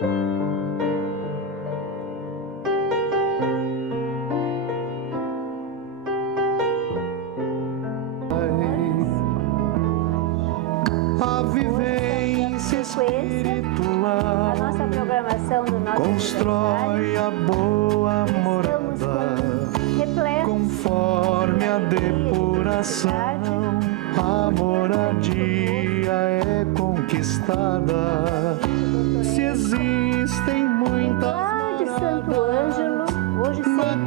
A vivência espiritual a nossa programação do nosso constrói a boa morada conforme a depuração. A moradia é conquistada. Se existem muitas de Santo Ângelo, hoje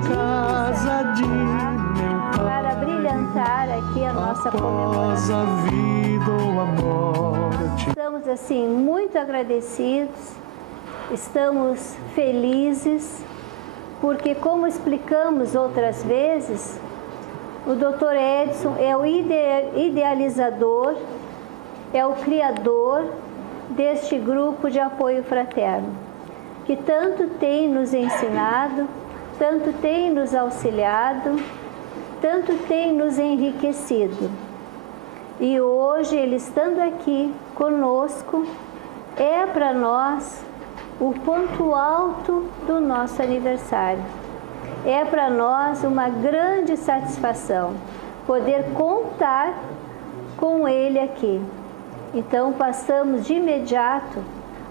casa de meu para brilhantar aqui a nossa após a vida ou a morte. Estamos assim muito agradecidos, estamos felizes, porque como explicamos outras vezes, o Dr. Edson é o idealizador, é o criador deste grupo de apoio fraterno, que tanto tem nos ensinado, tanto tem nos auxiliado, tanto tem nos enriquecido. E hoje, ele estando aqui conosco, é para nós o ponto alto do nosso aniversário. É para nós uma grande satisfação poder contar com ele aqui. Então, passamos de imediato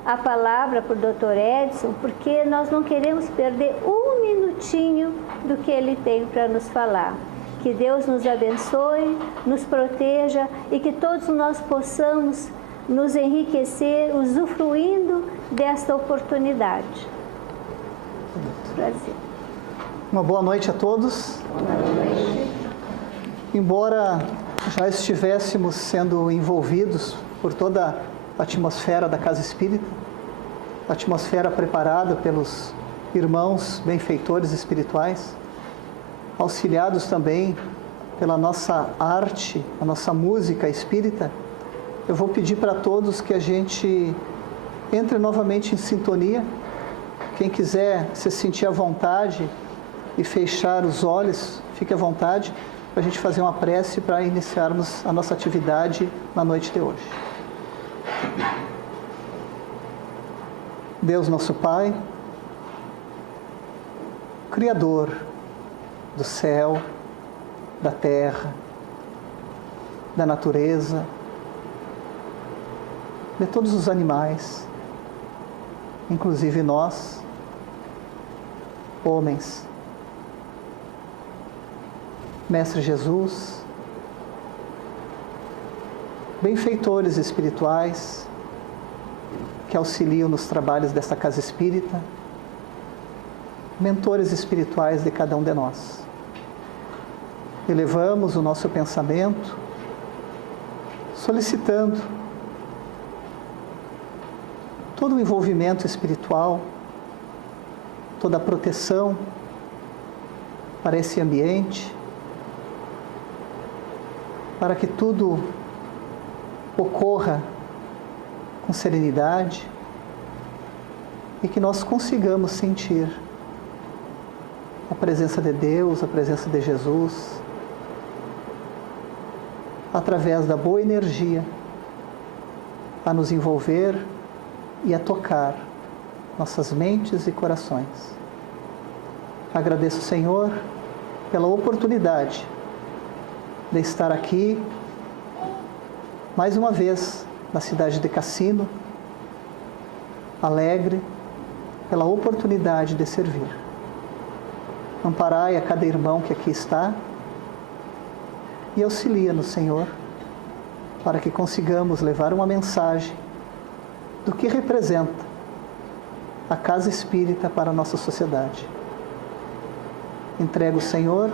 a palavra para o Dr. Edson, porque nós não queremos perder um minutinho do que ele tem para nos falar. Que Deus nos abençoe, nos proteja e que todos nós possamos nos enriquecer usufruindo desta oportunidade. Prazer. Uma boa noite a todos. Embora já estivéssemos sendo envolvidos por toda a atmosfera da Casa Espírita, a atmosfera preparada pelos irmãos benfeitores espirituais, auxiliados também pela nossa arte, a nossa música espírita, eu vou pedir para todos que a gente entre novamente em sintonia. Quem quiser se sentir à vontade e fechar os olhos, fique à vontade para a gente fazer uma prece para iniciarmos a nossa atividade na noite de hoje. Deus nosso Pai, Criador do céu, da terra, da natureza, de todos os animais, inclusive nós, homens. Mestre Jesus, benfeitores espirituais que auxiliam nos trabalhos desta casa espírita, mentores espirituais de cada um de nós. Elevamos o nosso pensamento solicitando todo o envolvimento espiritual, toda a proteção para esse ambiente, para que tudo ocorra com serenidade e que nós consigamos sentir a presença de Deus, a presença de Jesus, através da boa energia a nos envolver e a tocar nossas mentes e corações. Agradeço, Senhor, pela oportunidade de estar aqui mais uma vez na cidade de Cassino, alegre pela oportunidade de servir. Amparai a cada irmão que aqui está e auxilia-nos, Senhor, para que consigamos levar uma mensagem do que representa a Casa Espírita para a nossa sociedade. Entrego, Senhor,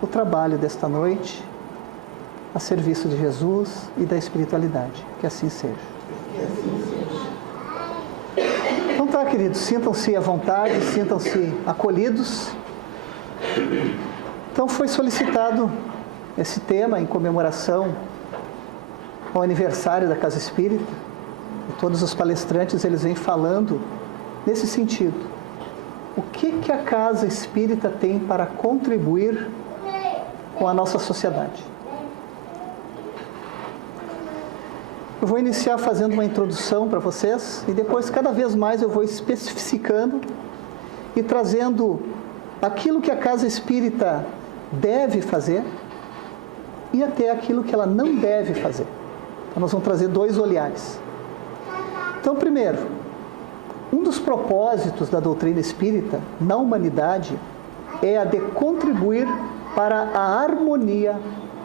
o trabalho desta noite a serviço de Jesus e da espiritualidade. Que assim seja. Então tá, queridos, sintam-se à vontade, sintam-se acolhidos. Então foi solicitado esse tema em comemoração ao aniversário da Casa Espírita. E todos os palestrantes eles vêm falando nesse sentido. O que a Casa Espírita tem para contribuir com a nossa sociedade? Eu vou iniciar fazendo uma introdução para vocês e depois cada vez mais eu vou especificando e trazendo aquilo que a casa espírita deve fazer e até aquilo que ela não deve fazer. Então nós vamos trazer 2 olhares. Então, primeiro, um dos propósitos da doutrina espírita na humanidade é a de contribuir para a harmonia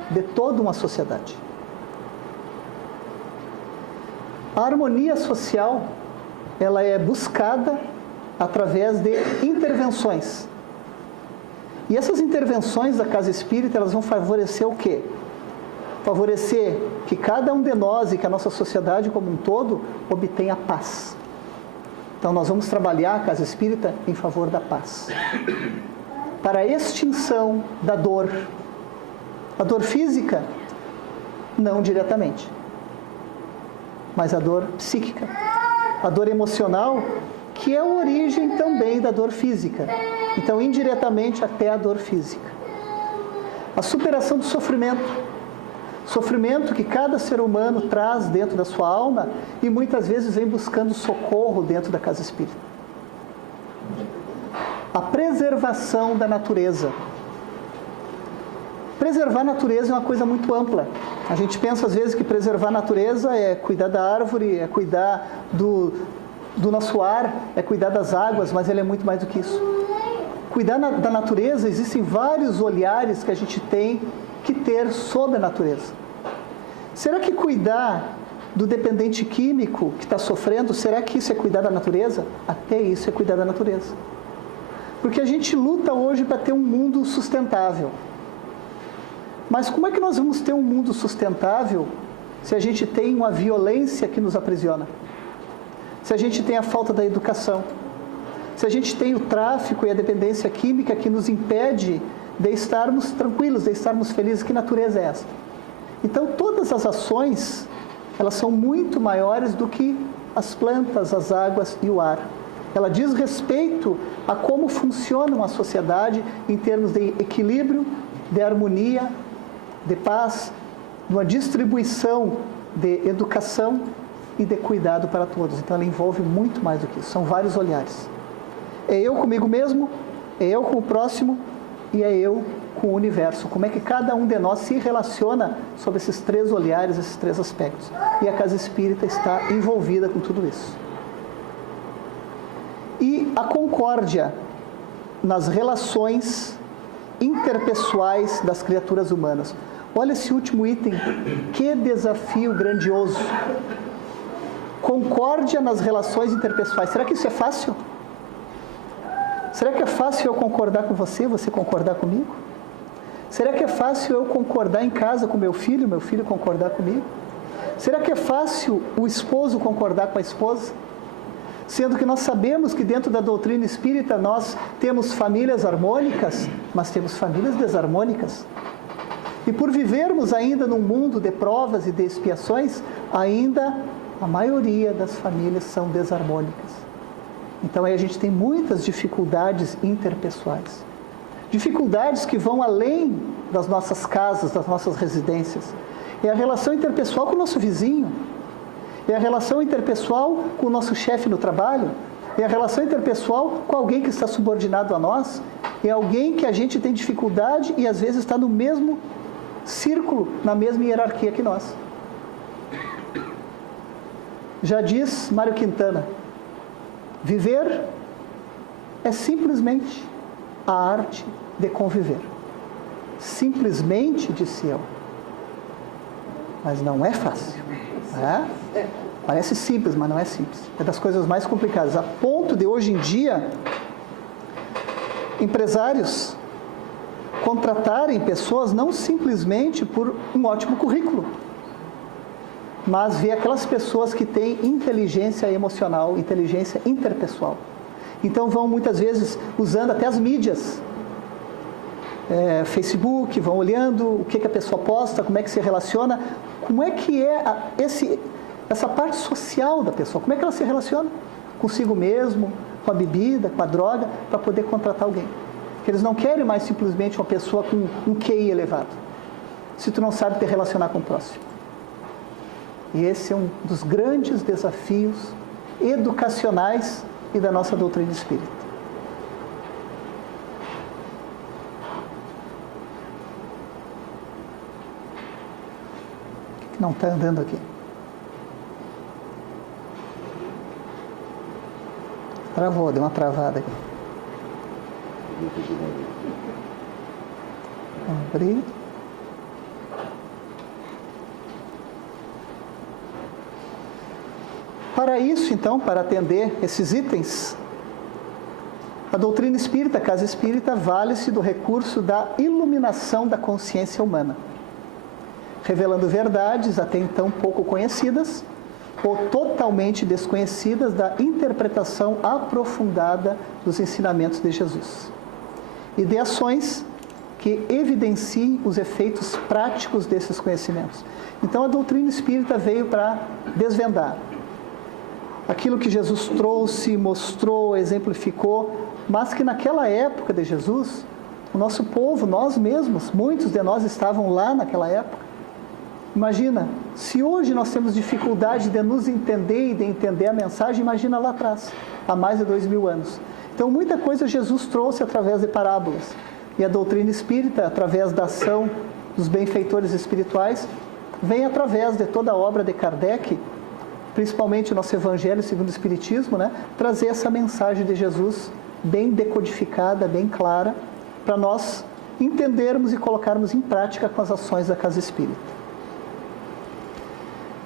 de toda uma sociedade. A harmonia social, ela é buscada através de intervenções. E essas intervenções da casa espírita, elas vão favorecer o quê? Favorecer que cada um de nós e que a nossa sociedade como um todo obtenha paz. Então nós vamos trabalhar a casa espírita em favor da paz. Para a extinção da dor. A dor física, não diretamente. Mas a dor psíquica. A dor emocional, que é a origem também da dor física. Então, indiretamente, até a dor física. A superação do sofrimento. Sofrimento que cada ser humano traz dentro da sua alma e muitas vezes vem buscando socorro dentro da casa espírita. A preservação da natureza. Preservar a natureza é uma coisa muito ampla. A gente pensa às vezes que preservar a natureza é cuidar da árvore, é cuidar do nosso ar, é cuidar das águas, mas ele é muito mais do que isso. Cuidar da natureza, existem vários olhares que a gente tem que ter sobre a natureza. Será que cuidar do dependente químico que está sofrendo, será que isso é cuidar da natureza? Até isso é cuidar da natureza. Porque a gente luta hoje para ter um mundo sustentável. Mas como é que nós vamos ter um mundo sustentável se a gente tem uma violência que nos aprisiona? Se a gente tem a falta da educação? Se a gente tem o tráfico e a dependência química que nos impede de estarmos tranquilos, de estarmos felizes? Que natureza é essa? Então, todas as ações, elas são muito maiores do que as plantas, as águas e o ar. Ela diz respeito a como funciona uma sociedade em termos de equilíbrio, de harmonia, de paz, de uma distribuição de educação e de cuidado para todos. Então, ela envolve muito mais do que isso. São vários olhares. É eu comigo mesmo, é eu com o próximo e é eu com o universo. Como é que cada um de nós se relaciona sobre esses 3 olhares, esses 3 aspectos. E a casa espírita está envolvida com tudo isso. E a concórdia nas relações interpessoais das criaturas humanas. Olha esse último item, que desafio grandioso. Concórdia nas relações interpessoais. Será que isso é fácil? Será que é fácil eu concordar com você, você concordar comigo? Será que é fácil eu concordar em casa com meu filho concordar comigo? Será que é fácil o esposo concordar com a esposa? Sendo que nós sabemos que dentro da doutrina espírita nós temos famílias harmônicas, mas temos famílias desarmônicas. E por vivermos ainda num mundo de provas e de expiações, ainda a maioria das famílias são desarmônicas. Então aí a gente tem muitas dificuldades interpessoais. Dificuldades que vão além das nossas casas, das nossas residências. É a relação interpessoal com o nosso vizinho. É a relação interpessoal com o nosso chefe no trabalho. É a relação interpessoal com alguém que está subordinado a nós. É alguém que a gente tem dificuldade e às vezes está no mesmo círculo, na mesma hierarquia que nós. Já diz Mário Quintana, viver é simplesmente a arte de conviver. Simplesmente, disse eu. Mas não é fácil. É? Parece simples, mas não é simples. É das coisas mais complicadas. A ponto de, hoje em dia, empresários contratarem pessoas não simplesmente por um ótimo currículo, mas ver aquelas pessoas que têm inteligência emocional, inteligência interpessoal. Então vão muitas vezes usando até as mídias, Facebook, vão olhando o que a pessoa posta, como é que se relaciona, como é que é essa parte social da pessoa, como é que ela se relaciona consigo mesmo, com a bebida, com a droga, para poder contratar alguém. Porque eles não querem mais simplesmente uma pessoa com um QI elevado, se tu não sabe te relacionar com o próximo. E esse é um dos grandes desafios educacionais e da nossa doutrina espírita. O que não está andando aqui? Travou, deu uma travada aqui. Abrir. Para isso, então, para atender esses itens, a doutrina espírita, a casa espírita, vale-se do recurso da iluminação da consciência humana, revelando verdades até então pouco conhecidas ou totalmente desconhecidas da interpretação aprofundada dos ensinamentos de Jesus, e de ações que evidenciem os efeitos práticos desses conhecimentos. Então, a doutrina espírita veio para desvendar aquilo que Jesus trouxe, mostrou, exemplificou, mas que naquela época de Jesus, o nosso povo, nós mesmos, muitos de nós estavam lá naquela época. Imagina, se hoje nós temos dificuldade de nos entender e de entender a mensagem, imagina lá atrás, há mais de 2000 anos. Então, muita coisa Jesus trouxe através de parábolas. E a doutrina espírita, através da ação dos benfeitores espirituais, vem através de toda a obra de Kardec, principalmente o nosso Evangelho segundo o Espiritismo, né, trazer essa mensagem de Jesus bem decodificada, bem clara, para nós entendermos e colocarmos em prática com as ações da Casa Espírita.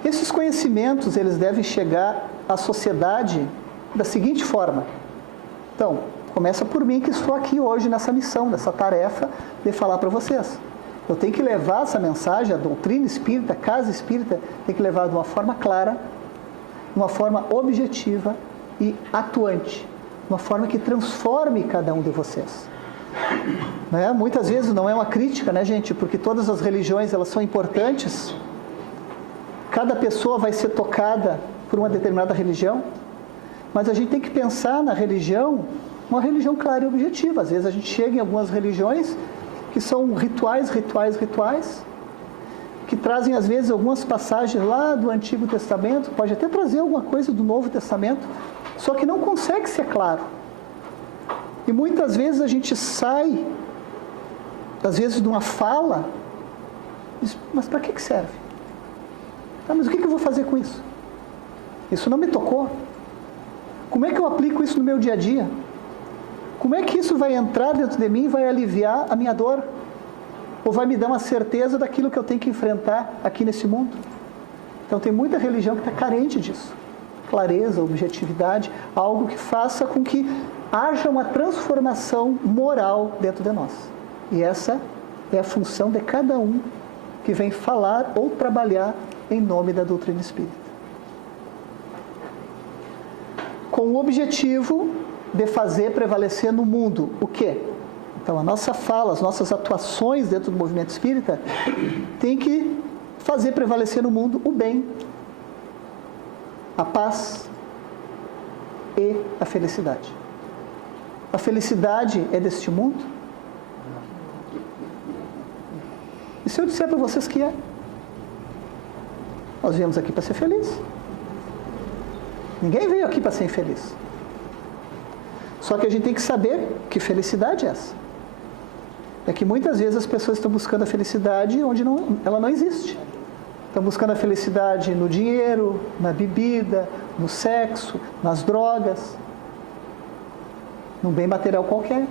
Esses conhecimentos, eles devem chegar à sociedade da seguinte forma. Então, começa por mim, que estou aqui hoje nessa missão, nessa tarefa de falar para vocês. Eu tenho que levar essa mensagem, a doutrina espírita, a Casa Espírita, tem que levar de uma forma clara, de uma forma objetiva e atuante, de uma forma que transforme cada um de vocês. Né? Muitas vezes não é uma crítica, né, gente? Porque todas as religiões, elas são importantes. Cada pessoa vai ser tocada por uma determinada religião, mas a gente tem que pensar na religião, uma religião clara e objetiva. Às vezes a gente chega em algumas religiões que são rituais, que trazem às vezes algumas passagens lá do Antigo Testamento, pode até trazer alguma coisa do Novo Testamento, só que não consegue ser claro. E muitas vezes a gente sai, às vezes de uma fala, e diz, mas para que serve? Ah, mas o que eu vou fazer com isso? Isso não me tocou. Como é que eu aplico isso no meu dia a dia? Como é que isso vai entrar dentro de mim e vai aliviar a minha dor? Ou vai me dar uma certeza daquilo que eu tenho que enfrentar aqui nesse mundo? Então, tem muita religião que está carente disso. Clareza, objetividade, algo que faça com que haja uma transformação moral dentro de nós. E essa é a função de cada um que vem falar ou trabalhar em nome da doutrina espírita. Com o objetivo de fazer prevalecer no mundo o quê? Então, a nossa fala, as nossas atuações dentro do movimento espírita tem que fazer prevalecer no mundo o bem, a paz e a felicidade. A felicidade é deste mundo? E se eu disser para vocês que é? Nós viemos aqui para ser felizes. Ninguém veio aqui para ser infeliz. Só que a gente tem que saber que felicidade é essa. É que muitas vezes as pessoas estão buscando a felicidade onde ela não existe. Estão buscando a felicidade no dinheiro, na bebida, no sexo, nas drogas, num bem material qualquer.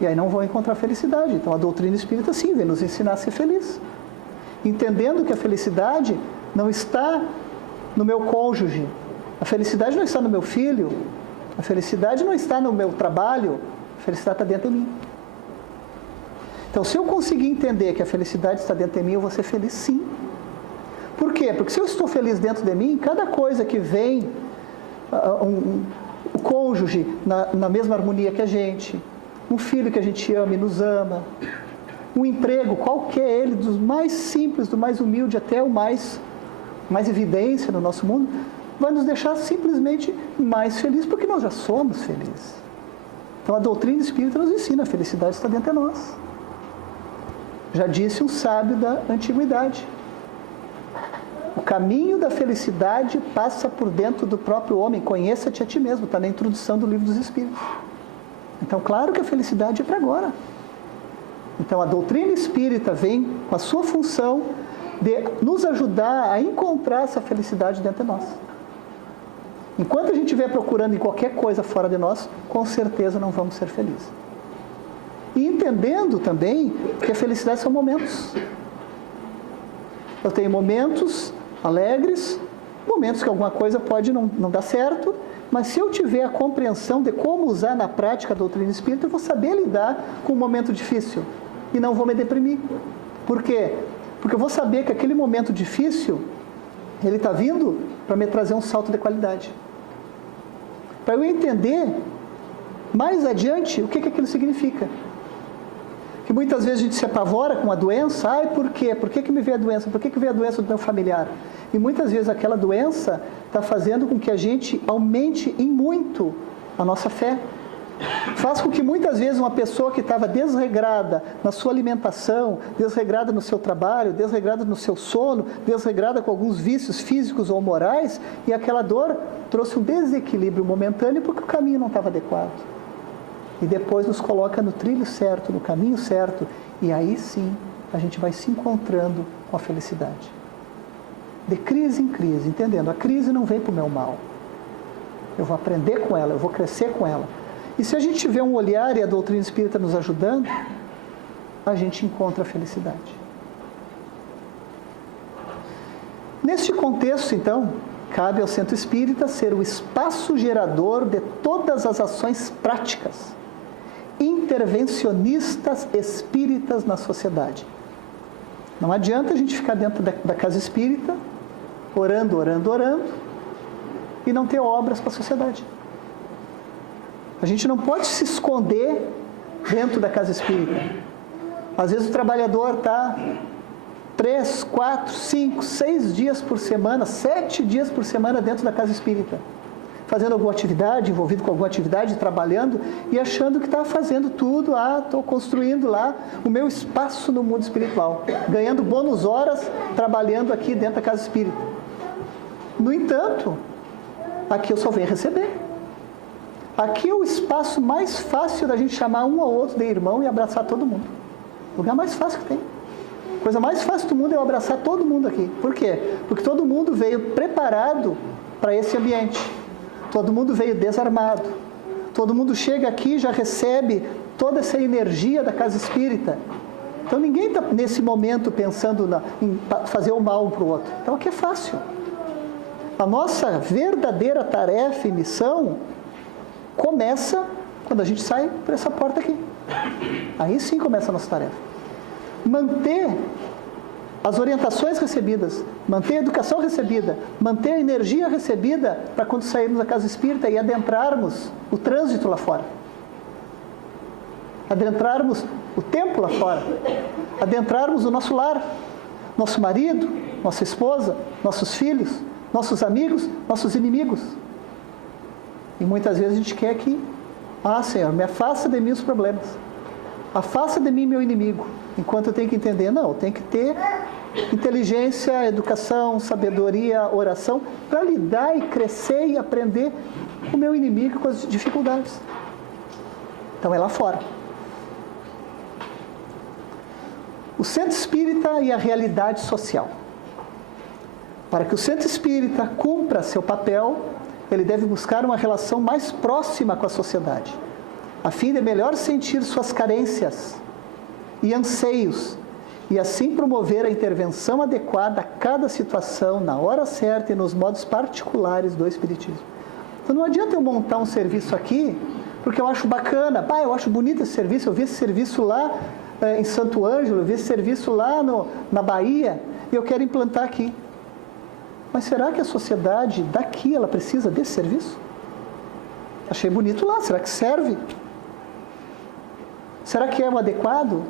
E aí não vão encontrar felicidade. Então a doutrina espírita sim vem nos ensinar a ser feliz. Entendendo que a felicidade não está no meu cônjuge, a felicidade não está no meu filho, a felicidade não está no meu trabalho, a felicidade está dentro de mim. Então, se eu conseguir entender que a felicidade está dentro de mim, eu vou ser feliz sim. Por quê? Porque se eu estou feliz dentro de mim, cada coisa que vem, o cônjuge na mesma harmonia que a gente, um filho que a gente ama e nos ama, um emprego, qualquer ele, dos mais simples, do mais humilde até o mais evidência no nosso mundo, vai nos deixar simplesmente mais felizes, porque nós já somos felizes. Então, a doutrina espírita nos ensina, a felicidade está dentro de nós. Já disse um sábio da antiguidade. O caminho da felicidade passa por dentro do próprio homem. Conheça-te a ti mesmo, está na introdução do Livro dos Espíritos. Então, claro que a felicidade é para agora. Então, a doutrina espírita vem com a sua função de nos ajudar a encontrar essa felicidade dentro de nós. Enquanto a gente estiver procurando em qualquer coisa fora de nós, com certeza não vamos ser felizes. E entendendo também que a felicidade são momentos. Eu tenho momentos alegres, momentos que alguma coisa pode não dar certo, mas se eu tiver a compreensão de como usar na prática a doutrina espírita, eu vou saber lidar com um momento difícil e não vou me deprimir. Por quê? Porque eu vou saber que aquele momento difícil, ele está vindo para me trazer um salto de qualidade. Para eu entender mais adiante o que aquilo significa. Que muitas vezes a gente se apavora com a doença. Ai, por quê? Por que me veio a doença? Por que veio a doença do meu familiar? E muitas vezes aquela doença está fazendo com que a gente aumente em muito a nossa fé. Faz com que muitas vezes uma pessoa que estava desregrada na sua alimentação, desregrada no seu trabalho, desregrada no seu sono, desregrada com alguns vícios físicos ou morais, e aquela dor trouxe um desequilíbrio momentâneo porque o caminho não estava adequado. E depois nos coloca no trilho certo, no caminho certo, e aí sim a gente vai se encontrando com a felicidade. De crise em crise, entendendo? A crise não vem para o meu mal. Eu vou aprender com ela, eu vou crescer com ela. E se a gente tiver um olhar e a doutrina espírita nos ajudando, a gente encontra a felicidade. Neste contexto, então, cabe ao centro espírita ser o espaço gerador de todas as ações práticas, intervencionistas espíritas na sociedade. Não adianta a gente ficar dentro da casa espírita, orando, e não ter obras para a sociedade. A gente não pode se esconder dentro da casa espírita. Às vezes o trabalhador está 3, 4, 5, 6 dias por semana, 7 dias por semana dentro da casa espírita, fazendo alguma atividade, envolvido com alguma atividade, trabalhando e achando que está fazendo tudo, estou construindo lá o meu espaço no mundo espiritual, ganhando bônus horas, trabalhando aqui dentro da casa espírita. No entanto, aqui eu só venho receber. Aqui é o espaço mais fácil da gente chamar um ao outro de irmão e abraçar todo mundo. O lugar mais fácil que tem. A coisa mais fácil do mundo é eu abraçar todo mundo aqui. Por quê? Porque todo mundo veio preparado para esse ambiente. Todo mundo veio desarmado. Todo mundo chega aqui e já recebe toda essa energia da casa espírita. Então ninguém está nesse momento pensando em fazer o mal um para o outro. Então aqui é fácil. A nossa verdadeira tarefa e missão começa quando a gente sai por essa porta aqui. Aí sim começa a nossa tarefa. Manter as orientações recebidas, manter a educação recebida, manter a energia recebida para quando sairmos da casa espírita e adentrarmos o trânsito lá fora. Adentrarmos o tempo lá fora. Adentrarmos o nosso lar, nosso marido, nossa esposa, nossos filhos, nossos amigos, nossos inimigos. E muitas vezes a gente quer que, Senhor, me afasta de mim os problemas. Afasta de mim meu inimigo. Enquanto eu tenho que entender, não, eu tenho que ter inteligência, educação, sabedoria, oração, para lidar e crescer e aprender com o meu inimigo com as dificuldades. Então é lá fora. O centro espírita e a realidade social. Para que o centro espírita cumpra seu papel, ele deve buscar uma relação mais próxima com a sociedade, a fim de melhor sentir suas carências e anseios, e assim promover a intervenção adequada a cada situação, na hora certa e nos modos particulares do Espiritismo. Então não adianta eu montar um serviço aqui, porque eu acho bacana, eu acho bonito esse serviço, eu vi esse serviço lá em Santo Ângelo, eu vi esse serviço lá na Bahia, e eu quero implantar aqui. Mas será que a sociedade daqui, ela precisa desse serviço? Achei bonito lá, será que serve? Será que é o adequado?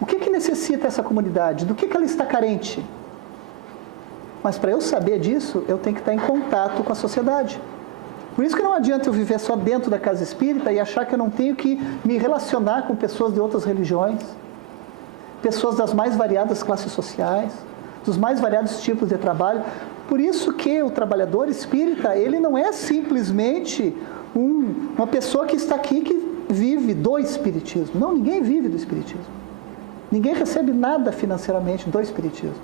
O que necessita essa comunidade? Do que ela está carente? Mas para eu saber disso, eu tenho que estar em contato com a sociedade. Por isso que não adianta eu viver só dentro da casa espírita e achar que eu não tenho que me relacionar com pessoas de outras religiões, pessoas das mais variadas classes sociais, dos mais variados tipos de trabalho. Por isso que o trabalhador espírita, ele não é simplesmente uma pessoa que está aqui que vive do espiritismo. Não, ninguém vive do espiritismo. Ninguém recebe nada financeiramente do espiritismo.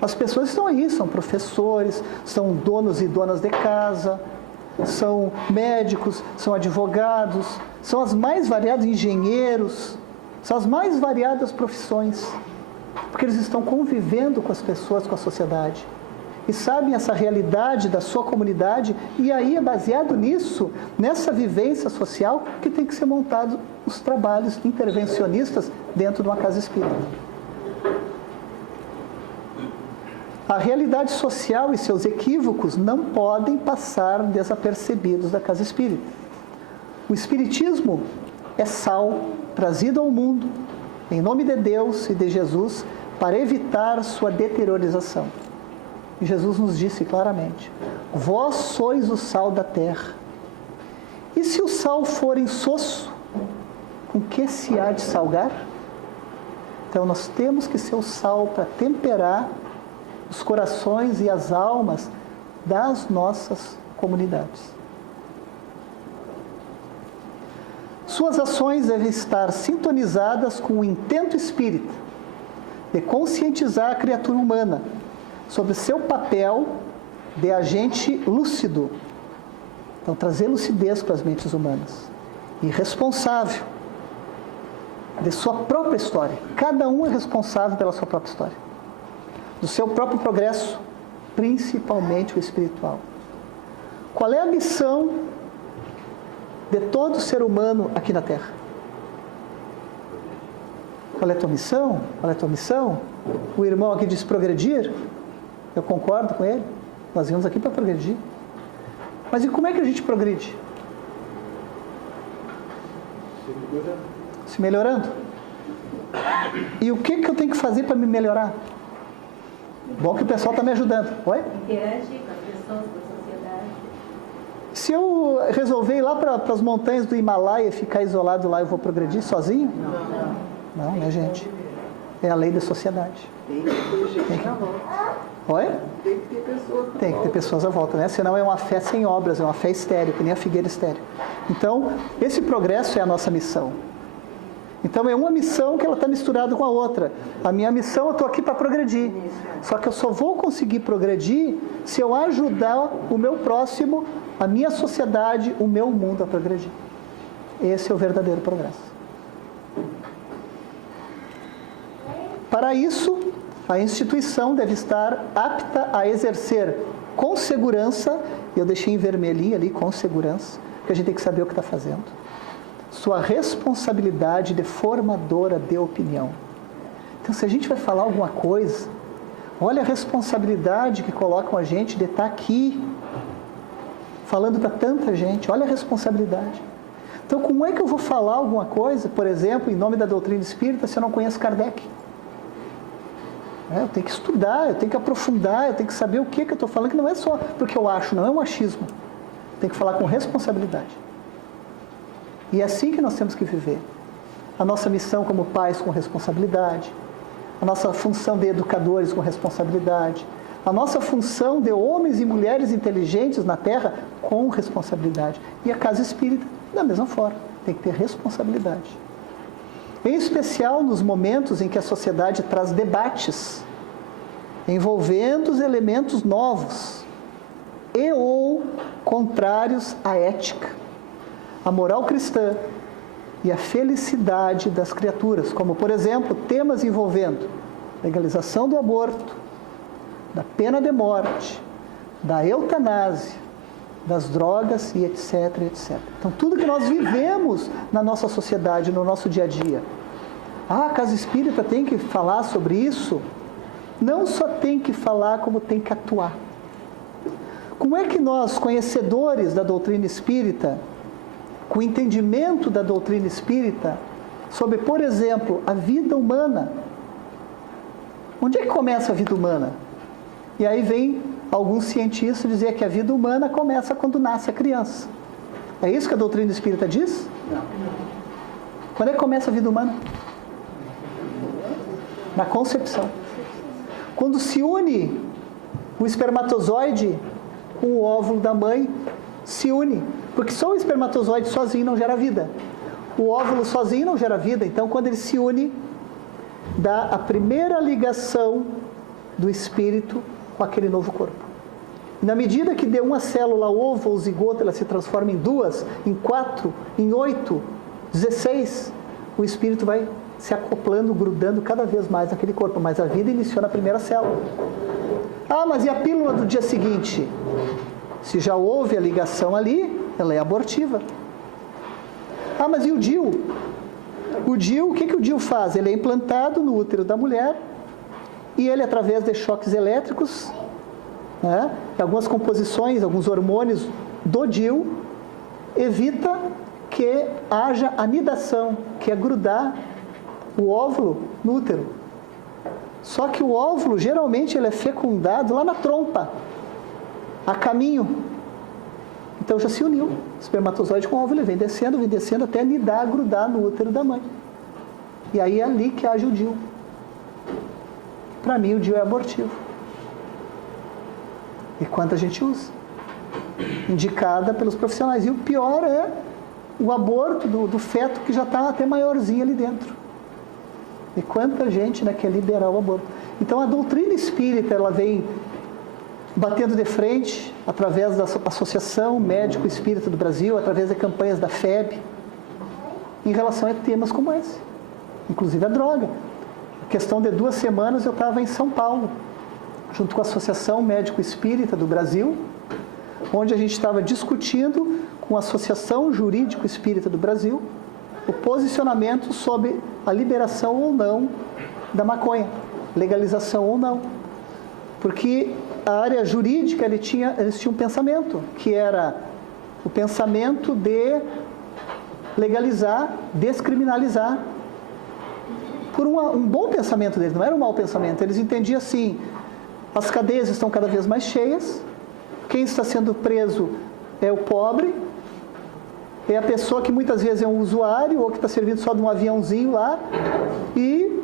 As pessoas estão aí, são professores, são donos e donas de casa, são médicos, são advogados, são as mais variadas, engenheiros, são as mais variadas profissões, porque eles estão convivendo com as pessoas, com a sociedade, e sabem essa realidade da sua comunidade, e aí é baseado nisso, nessa vivência social, que tem que ser montado os trabalhos intervencionistas dentro de uma casa espírita. A realidade social e seus equívocos não podem passar desapercebidos da casa espírita. O espiritismo é sal trazido ao mundo, em nome de Deus e de Jesus, para evitar sua deteriorização. E Jesus nos disse claramente: vós sois o sal da terra. E se o sal for insosso, com que se há de salgar? Então nós temos que ser o sal para temperar os corações e as almas das nossas comunidades. Suas ações devem estar sintonizadas com o intento espírita de conscientizar a criatura humana sobre seu papel de agente lúcido. Então, trazer lucidez para as mentes humanas. E responsável de sua própria história. Cada um é responsável pela sua própria história. Do seu próprio progresso, principalmente o espiritual. Qual é a missão de todo ser humano aqui na Terra? Qual é a tua missão? Qual é a tua missão? O irmão aqui diz progredir. Eu concordo com ele. Nós viemos aqui para progredir. Mas e como é que a gente progride? Se melhorando. E o que eu tenho que fazer para me melhorar? Bom que o pessoal está me ajudando. Oi? Interagir com as pessoas da sociedade. Se eu resolver ir lá para as montanhas do Himalaia e ficar isolado lá, eu vou progredir sozinho? Não, né, gente? É a lei da sociedade. Tem que ter gente à volta. Oi? Tem que ter pessoas. Tem que ter pessoas à volta, né? Senão é uma fé sem obras, é uma fé estéril, que nem a figueira estéril. Então, esse progresso é a nossa missão. Então, é uma missão que ela está misturada com a outra. A minha missão, eu estou aqui para progredir. Só que eu só vou conseguir progredir se eu ajudar o meu próximo, a minha sociedade, o meu mundo a progredir. Esse é o verdadeiro progresso. Para isso, a instituição deve estar apta a exercer com segurança, eu deixei em vermelhinho ali, com segurança, porque a gente tem que saber o que está fazendo, sua responsabilidade de formadora de opinião. Então, se a gente vai falar alguma coisa, olha a responsabilidade que colocam a gente de estar aqui, falando para tanta gente, olha a responsabilidade. Então, como é que eu vou falar alguma coisa, por exemplo, em nome da doutrina espírita, se eu não conheço Kardec? Eu tenho que estudar, eu tenho que aprofundar, eu tenho que saber o que eu estou falando, que não é só porque eu acho, não é um achismo. Tem que falar com responsabilidade. E é assim que nós temos que viver. A nossa missão como pais com responsabilidade, a nossa função de educadores com responsabilidade, a nossa função de homens e mulheres inteligentes na Terra com responsabilidade. E a casa espírita, da mesma forma, tem que ter responsabilidade. Em especial nos momentos em que a sociedade traz debates envolvendo os elementos novos e ou contrários à ética, à moral cristã e à felicidade das criaturas, como, por exemplo, temas envolvendo legalização do aborto, da pena de morte, da eutanásia, das drogas e etc, etc. Então, tudo que nós vivemos na nossa sociedade, no nosso dia a dia. A casa espírita tem que falar sobre isso? Não só tem que falar, como tem que atuar. Como é que nós, conhecedores da doutrina espírita, com o entendimento da doutrina espírita, sobre, por exemplo, a vida humana, onde é que começa a vida humana? E aí vem alguns cientistas dizer que a vida humana começa quando nasce a criança. É isso que a doutrina espírita diz? Não. Quando é que começa a vida humana? Na concepção. Quando se une o espermatozoide com o óvulo da mãe, se une. Porque só o espermatozoide sozinho não gera vida. O óvulo sozinho não gera vida. Então, quando ele se une, dá a primeira ligação do espírito com aquele novo corpo. E na medida que de uma célula ovo ou zigoto, ela se transforma em 2, em 4, em 8, 16, o espírito vai se acoplando, grudando cada vez mais naquele corpo. Mas a vida iniciou na primeira célula. Ah, mas e a pílula do dia seguinte? Se já houve a ligação ali, ela é abortiva. Ah, mas e o DIU? O DIU, o que o DIU faz? Ele é implantado no útero da mulher e ele, através de choques elétricos, né, algumas composições, alguns hormônios do DIU, evita que haja anidação, que é grudar o óvulo no útero. Só que o óvulo, geralmente, ele é fecundado lá na trompa, a caminho. Então já se uniu, espermatozoide com óvulo, ele vem descendo até anidar, grudar no útero da mãe. E aí é ali que age o DIU. Para mim, o DIU é abortivo. E quanta gente usa? Indicada pelos profissionais. E o pior é o aborto do feto que já está até maiorzinho ali dentro. E quanta gente, né, quer liberar o aborto. Então a doutrina espírita, ela vem batendo de frente através da Associação Médico Espírita do Brasil, através de campanhas da FEB, em relação a temas como esse, inclusive a droga. A questão de 2 semanas eu estava em São Paulo, junto com a Associação Médico Espírita do Brasil, onde a gente estava discutindo com a Associação Jurídico Espírita do Brasil o posicionamento sobre a liberação ou não da maconha, legalização ou não. Porque a área jurídica, eles tinham um pensamento, que era o pensamento de legalizar, descriminalizar, por um bom pensamento deles, não era um mau pensamento. Eles entendiam assim, as cadeias estão cada vez mais cheias, quem está sendo preso é o pobre, é a pessoa que muitas vezes é um usuário, ou que está servindo só de um aviãozinho lá, e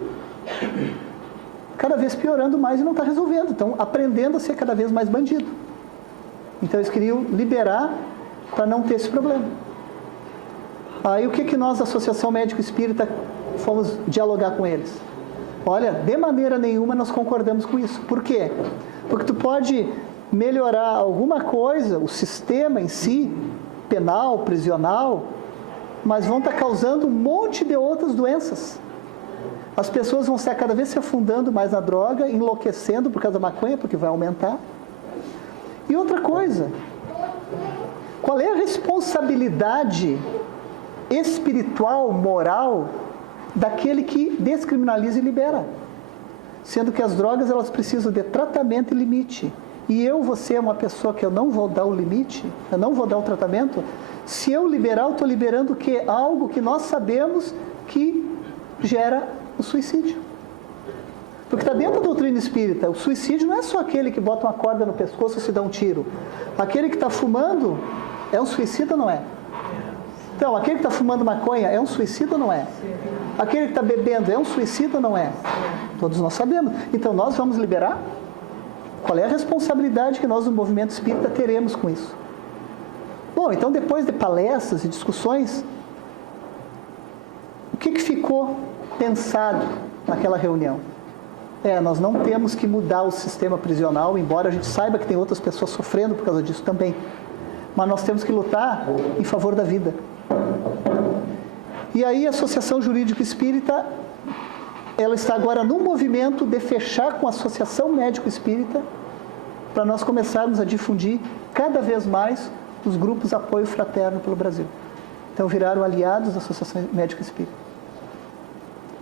cada vez piorando mais e não está resolvendo. Então, aprendendo a ser cada vez mais bandido. Então, eles queriam liberar para não ter esse problema. Aí, o que nós, da Associação Médico Espírita, fomos dialogar com eles? Olha, de maneira nenhuma nós concordamos com isso. Por quê? Porque tu pode melhorar alguma coisa, o sistema em si, penal, prisional, mas vão estar causando um monte de outras doenças. As pessoas vão ser cada vez se afundando mais na droga, enlouquecendo por causa da maconha, porque vai aumentar. E outra coisa, qual é a responsabilidade espiritual, moral, daquele que descriminaliza e libera? Sendo que as drogas, elas precisam de tratamento e limite. E você é uma pessoa que eu não vou dar o limite, eu não vou dar o tratamento. Se eu liberar, eu estou liberando o quê? Algo que nós sabemos que gera o suicídio. Porque está dentro da doutrina espírita. O suicídio não é só aquele que bota uma corda no pescoço e se dá um tiro. Aquele que está fumando é um suicida ou não é? Então, aquele que está fumando maconha é um suicida ou não é? Aquele que está bebendo é um suicida ou não é? Todos nós sabemos. Então, nós vamos liberar? Qual é a responsabilidade que nós, no movimento espírita, teremos com isso? Bom, então, depois de palestras e discussões, o que ficou pensado naquela reunião? Nós não temos que mudar o sistema prisional, embora a gente saiba que tem outras pessoas sofrendo por causa disso também. Mas nós temos que lutar em favor da vida. E aí a Associação Jurídico Espírita, ela está agora no movimento de fechar com a Associação Médico Espírita, para nós começarmos a difundir cada vez mais os grupos de apoio fraterno pelo Brasil. Então viraram aliados da Associação Médico Espírita.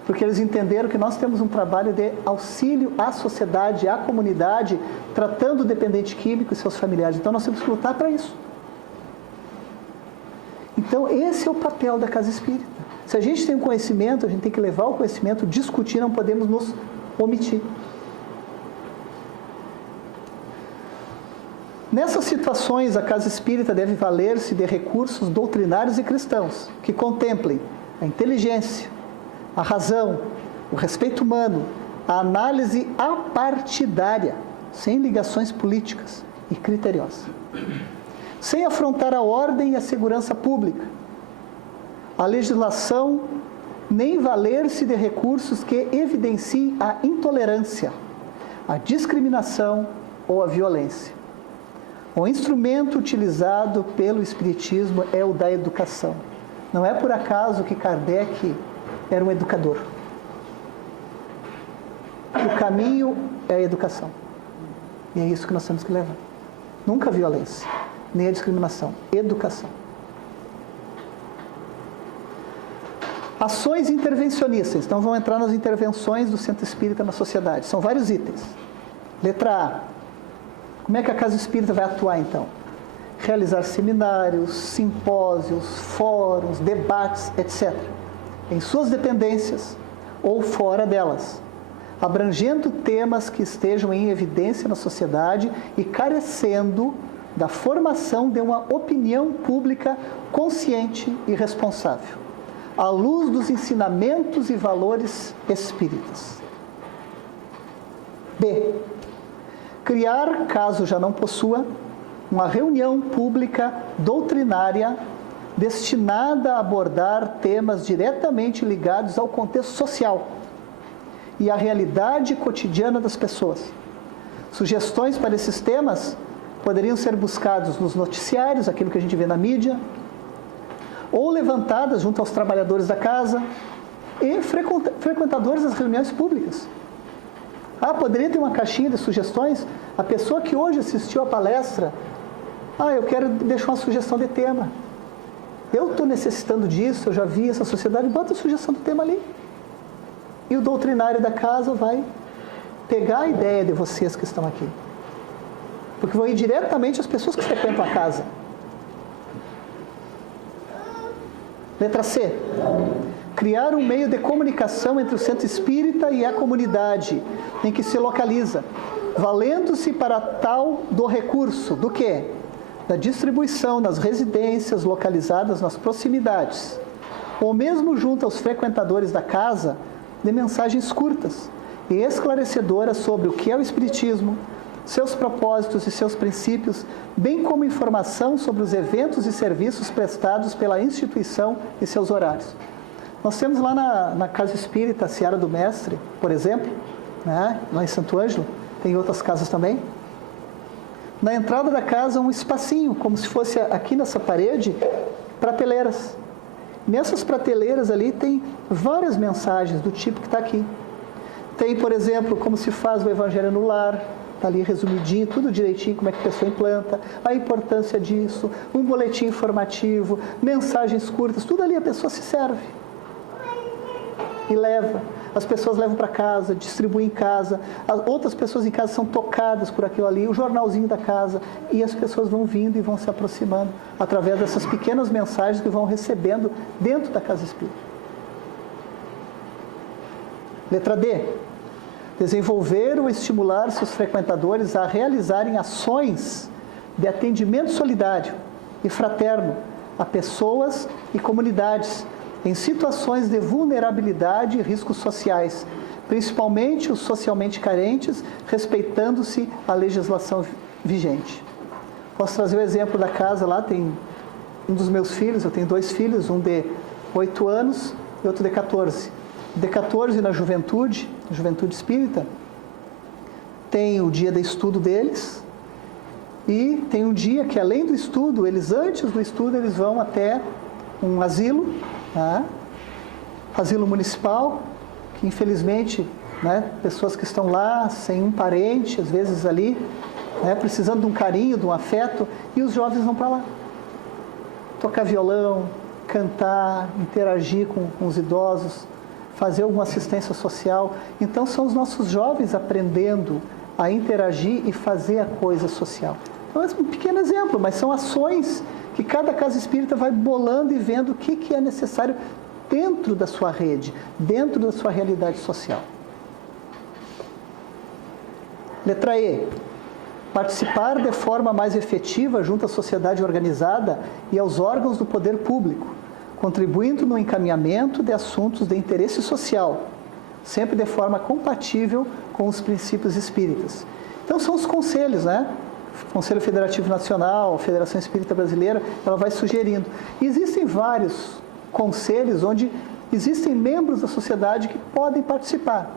Porque eles entenderam que nós temos um trabalho de auxílio à sociedade, à comunidade, tratando o dependente químico e seus familiares. Então nós temos que lutar para isso. Então esse é o papel da Casa Espírita. Se a gente tem um conhecimento, a gente tem que levar o conhecimento, discutir, não podemos nos omitir. Nessas situações, a Casa Espírita deve valer-se de recursos doutrinários e cristãos, que contemplem a inteligência, a razão, o respeito humano, a análise apartidária, sem ligações políticas e criteriosa, sem afrontar a ordem e a segurança pública, a legislação, nem valer-se de recursos que evidenciem a intolerância, a discriminação ou a violência. O instrumento utilizado pelo Espiritismo é o da educação. Não é por acaso que Kardec era um educador. O caminho é a educação. E é isso que nós temos que levar. Nunca a violência, nem a discriminação. Educação. Ações intervencionistas. Então, vão entrar nas intervenções do Centro Espírita na sociedade. São vários itens. Letra A. Como é que a Casa Espírita vai atuar, então? Realizar seminários, simpósios, fóruns, debates, etc. Em suas dependências ou fora delas, abrangendo temas que estejam em evidência na sociedade e carecendo da formação de uma opinião pública consciente e responsável, à luz dos ensinamentos e valores espíritas. B. Criar, caso já não possua, uma reunião pública doutrinária destinada a abordar temas diretamente ligados ao contexto social e à realidade cotidiana das pessoas. Sugestões para esses temas poderiam ser buscados nos noticiários, aquilo que a gente vê na mídia, ou levantadas junto aos trabalhadores da casa e frequentadores das reuniões públicas. Poderia ter uma caixinha de sugestões. A pessoa que hoje assistiu à palestra, eu quero deixar uma sugestão de tema. Eu estou necessitando disso, eu já vi essa sociedade, bota a sugestão do tema ali. E o doutrinário da casa vai pegar a ideia de vocês que estão aqui. Porque vão ir diretamente às pessoas que frequentam a casa. Letra C. Criar um meio de comunicação entre o centro espírita e a comunidade em que se localiza, valendo-se para tal do recurso, do quê? Da distribuição nas residências localizadas nas proximidades, ou mesmo junto aos frequentadores da casa, de mensagens curtas e esclarecedoras sobre o que é o Espiritismo, seus propósitos e seus princípios, bem como informação sobre os eventos e serviços prestados pela instituição e seus horários. Nós temos lá na Casa Espírita, Seara do Mestre, por exemplo, né? Lá em Santo Ângelo, tem outras casas também. Na entrada da casa, um espacinho, como se fosse aqui nessa parede, prateleiras. Nessas prateleiras ali tem várias mensagens do tipo que está aqui. Tem, por exemplo, como se faz o Evangelho no Lar, está ali resumidinho, tudo direitinho, como é que a pessoa implanta, a importância disso, um boletim informativo, mensagens curtas, tudo ali a pessoa se serve. E leva. As pessoas levam para casa, distribuem em casa, as outras pessoas em casa são tocadas por aquilo ali, o jornalzinho da casa, e as pessoas vão vindo e vão se aproximando através dessas pequenas mensagens que vão recebendo dentro da Casa Espírita. Letra D. Desenvolver ou estimular seus frequentadores a realizarem ações de atendimento solidário e fraterno a pessoas e comunidades em situações de vulnerabilidade e riscos sociais, principalmente os socialmente carentes, respeitando-se a legislação vigente. Posso trazer o exemplo da casa lá, tem um dos meus filhos, eu tenho 2 filhos, um de 8 anos e outro de 14. De 14 na juventude espírita, tem o dia de estudo deles e tem um dia que além do estudo, antes do estudo, eles vão até um asilo, asilo municipal, que infelizmente, pessoas que estão lá sem um parente, às vezes ali, precisando de um carinho, de um afeto, e os jovens vão para lá. Tocar violão, cantar, interagir com os idosos, fazer alguma assistência social. Então são os nossos jovens aprendendo a interagir e fazer a coisa social. Então é um pequeno exemplo, mas são ações que cada casa espírita vai bolando e vendo o que é necessário dentro da sua rede, dentro da sua realidade social. Letra E. Participar de forma mais efetiva junto à sociedade organizada e aos órgãos do poder público, contribuindo no encaminhamento de assuntos de interesse social, sempre de forma compatível com os princípios espíritas. Então são os conselhos, né? Conselho Federativo Nacional, Federação Espírita Brasileira, ela vai sugerindo. E existem vários conselhos onde existem membros da sociedade que podem participar.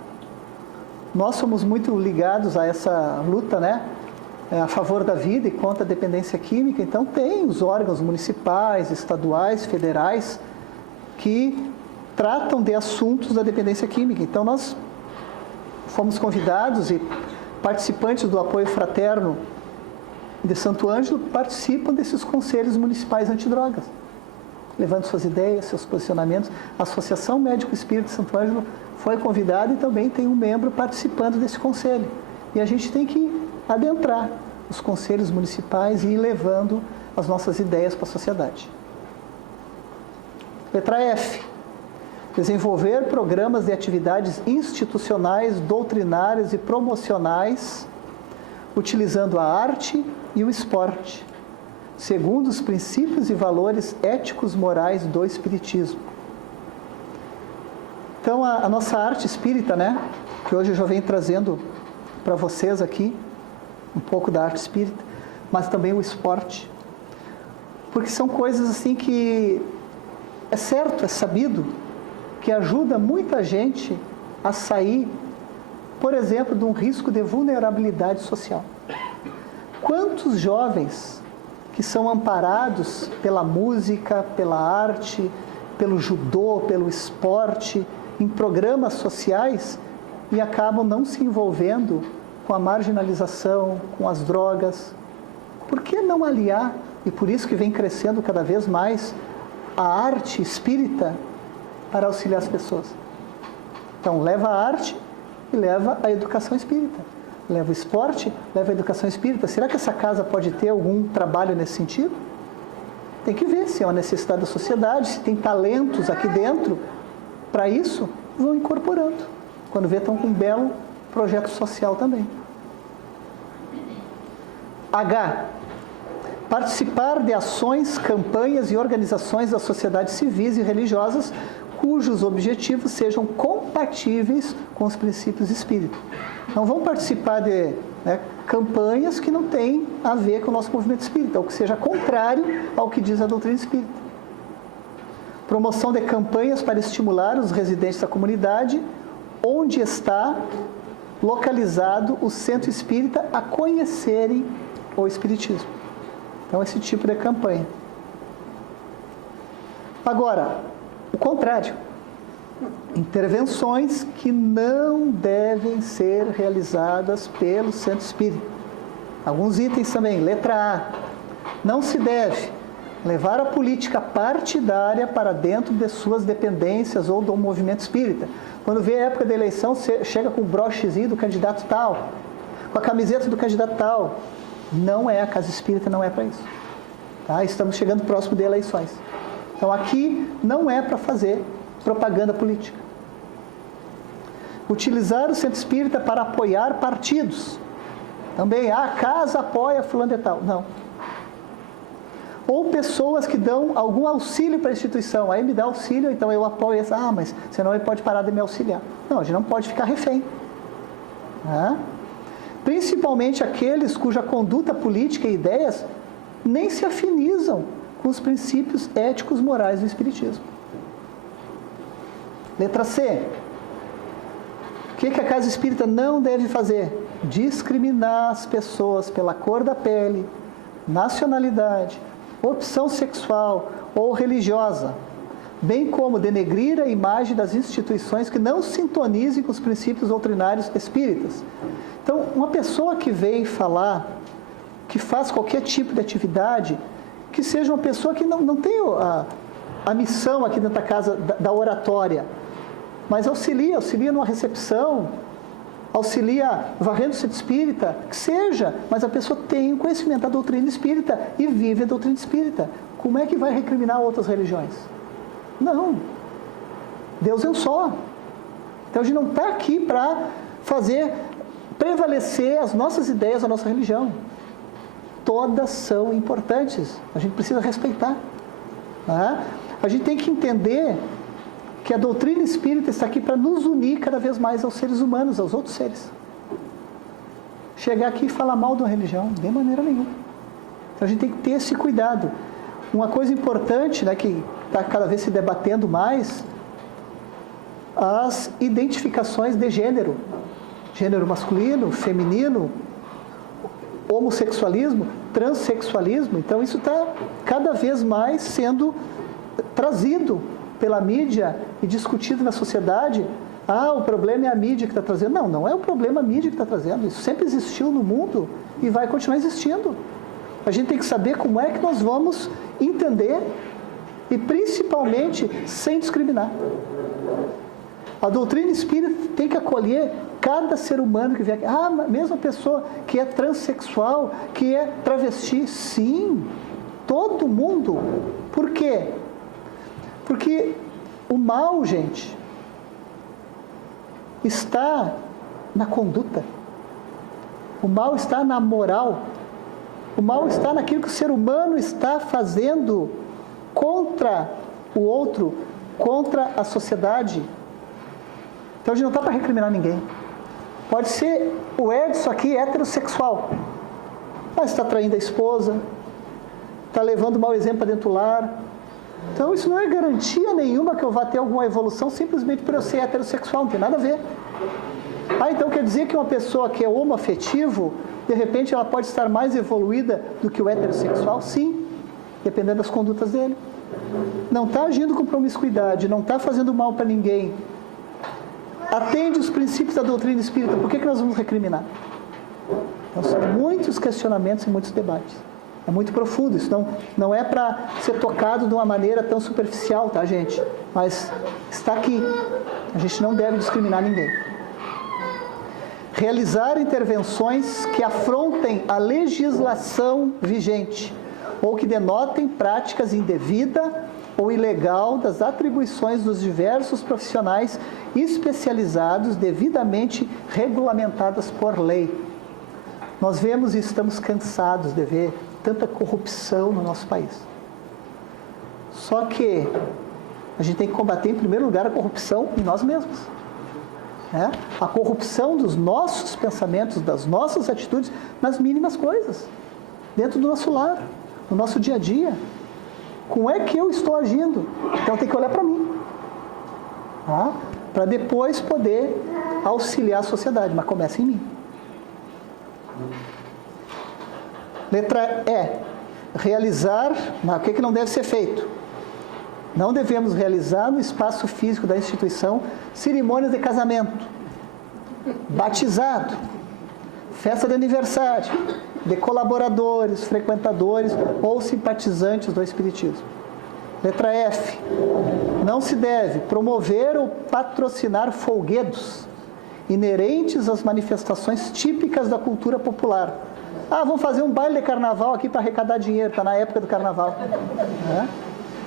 Nós somos muito ligados a essa luta, né? A favor da vida e contra a dependência química. Então tem os órgãos municipais, estaduais, federais, que tratam de assuntos da dependência química. Então nós fomos convidados e participantes do apoio fraterno de Santo Ângelo participam desses conselhos municipais antidrogas, levando suas ideias, seus posicionamentos. A Associação Médico Espírita de Santo Ângelo foi convidada e também tem um membro participando desse conselho. E a gente tem que adentrar os conselhos municipais e ir levando as nossas ideias para a sociedade. Letra F. Desenvolver programas de atividades institucionais, doutrinárias e promocionais, utilizando a arte e o esporte, segundo os princípios e valores éticos morais do Espiritismo. Então, a nossa arte espírita, né, que hoje eu já venho trazendo para vocês aqui, um pouco da arte espírita, mas também o esporte, porque são coisas assim que é certo, é sabido, que ajuda muita gente a sair, por exemplo, de um risco de vulnerabilidade social. Quantos jovens que são amparados pela música, pela arte, pelo judô, pelo esporte, em programas sociais e acabam não se envolvendo com a marginalização, com as drogas? Por que não aliar, e por isso que vem crescendo cada vez mais, a arte espírita para auxiliar as pessoas? Então, leva a arte e leva a educação espírita. Leva o esporte, leva a educação espírita. Será que essa casa pode ter algum trabalho nesse sentido? Tem que ver se é uma necessidade da sociedade, se tem talentos aqui dentro. Para isso, vão incorporando. Quando vê, estão com um belo projeto social também. H. Participar de ações, campanhas e organizações das sociedades civis e religiosas cujos objetivos sejam compatíveis com os princípios espíritas. Não vão participar de campanhas que não têm a ver com o nosso movimento espírita, ou que seja contrário ao que diz a doutrina espírita. Promoção de campanhas para estimular os residentes da comunidade onde está localizado o centro espírita a conhecerem o espiritismo. Então, esse tipo de campanha. Agora, o contrário. Intervenções que não devem ser realizadas pelo centro espírita. Alguns itens também. Letra A. Não se deve levar a política partidária para dentro de suas dependências ou do movimento espírita. Quando vê a época da eleição, chega com o brochezinho do candidato tal, com a camiseta do candidato tal. Não é a casa espírita, não é para isso. Tá? Estamos chegando próximo de eleições. Então, aqui não é para fazer propaganda política. Utilizar o centro espírita para apoiar partidos. Também, a casa apoia fulano de tal. Não. Ou pessoas que dão algum auxílio para a instituição. Aí me dá auxílio, então eu apoio essa. Ah, mas senão ele pode parar de me auxiliar. Não, a gente não pode ficar refém. Tá? Principalmente aqueles cuja conduta política e ideias nem se afinizam com os princípios éticos morais do Espiritismo. Letra C. O que a casa espírita não deve fazer? Discriminar as pessoas pela cor da pele, nacionalidade, opção sexual ou religiosa, bem como denegrir a imagem das instituições que não sintonizem com os princípios doutrinários espíritas. Então, uma pessoa que vem falar, que faz qualquer tipo de atividade, que seja uma pessoa que não tem a missão aqui dentro da casa da oratória, mas auxilia numa recepção, auxilia varrendo o centro espírita, que seja, mas a pessoa tem o conhecimento da doutrina espírita e vive a doutrina espírita. Como é que vai recriminar outras religiões? Não. Deus é um só. Então a gente não está aqui para fazer prevalecer as nossas ideias, a nossa religião. Todas são importantes. A gente precisa respeitar. Tá? A gente tem que entender que a doutrina espírita está aqui para nos unir cada vez mais aos seres humanos, aos outros seres. Chegar aqui e falar mal de uma religião, de maneira nenhuma. Então a gente tem que ter esse cuidado. Uma coisa importante, né, que está cada vez se debatendo mais, as identificações de gênero. Gênero masculino, feminino, homossexualismo, transexualismo. Então isso está cada vez mais sendo trazido pela mídia e discutido na sociedade. Ah, o problema é a mídia que está trazendo. Não, não é o problema a mídia que está trazendo. Isso sempre existiu no mundo e vai continuar existindo. A gente tem que saber como é que nós vamos entender e principalmente sem discriminar. A doutrina espírita tem que acolher cada ser humano que vier aqui. Ah, mesmo a pessoa que é transexual, que é travesti. Sim, todo mundo. Por quê? Porque o mal, gente, está na conduta. O mal está na moral. O mal está naquilo que o ser humano está fazendo contra o outro, contra a sociedade. Então a gente não está para recriminar ninguém. Pode ser o Edson aqui heterossexual, mas está traindo a esposa, está levando mau exemplo para dentro do lar. Então isso não é garantia nenhuma que eu vá ter alguma evolução simplesmente por eu ser heterossexual, não tem nada a ver. Ah, então quer dizer que uma pessoa que é homoafetivo, de repente ela pode estar mais evoluída do que o heterossexual? Sim, dependendo das condutas dele. Não está agindo com promiscuidade, não está fazendo mal para ninguém. Atende os princípios da doutrina espírita, por que nós vamos recriminar? Então, são muitos questionamentos e muitos debates. É muito profundo, isso não é para ser tocado de uma maneira tão superficial, tá, gente? Mas está aqui. A gente não deve discriminar ninguém. Realizar intervenções que afrontem a legislação vigente ou que denotem práticas indevida ou ilegal das atribuições dos diversos profissionais especializados devidamente regulamentadas por lei. Nós vemos e estamos cansados de ver tanta corrupção no nosso país. Só que a gente tem que combater, em primeiro lugar, a corrupção em nós mesmos. Né? A corrupção dos nossos pensamentos, das nossas atitudes, nas mínimas coisas. Dentro do nosso lar, no nosso dia a dia. Como é que eu estou agindo? Então tem que olhar para mim. Tá? Para depois poder auxiliar a sociedade, mas começa em mim. Letra E. Realizar, o que não deve ser feito? Não devemos realizar no espaço físico da instituição cerimônias de casamento, batizado, festa de aniversário, de colaboradores, frequentadores ou simpatizantes do Espiritismo. Letra F. Não se deve promover ou patrocinar folguedos inerentes às manifestações típicas da cultura popular. Ah, vamos fazer um baile de carnaval aqui para arrecadar dinheiro, está na época do carnaval.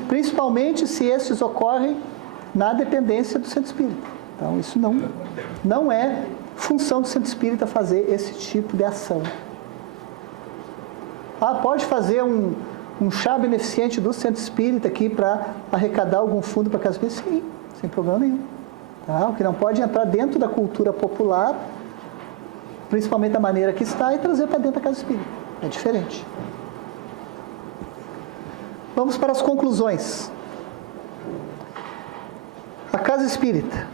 Principalmente se esses ocorrem na dependência do centro espírita. Então, isso não é função do centro espírita fazer esse tipo de ação. Ah, pode fazer um chá beneficente do centro espírita aqui para arrecadar algum fundo para casa espírita? Sim, sem problema nenhum. Tá? O que não pode entrar dentro da cultura popular, principalmente da maneira que está, e trazer para dentro da casa espírita. É diferente. Vamos para as conclusões. A casa espírita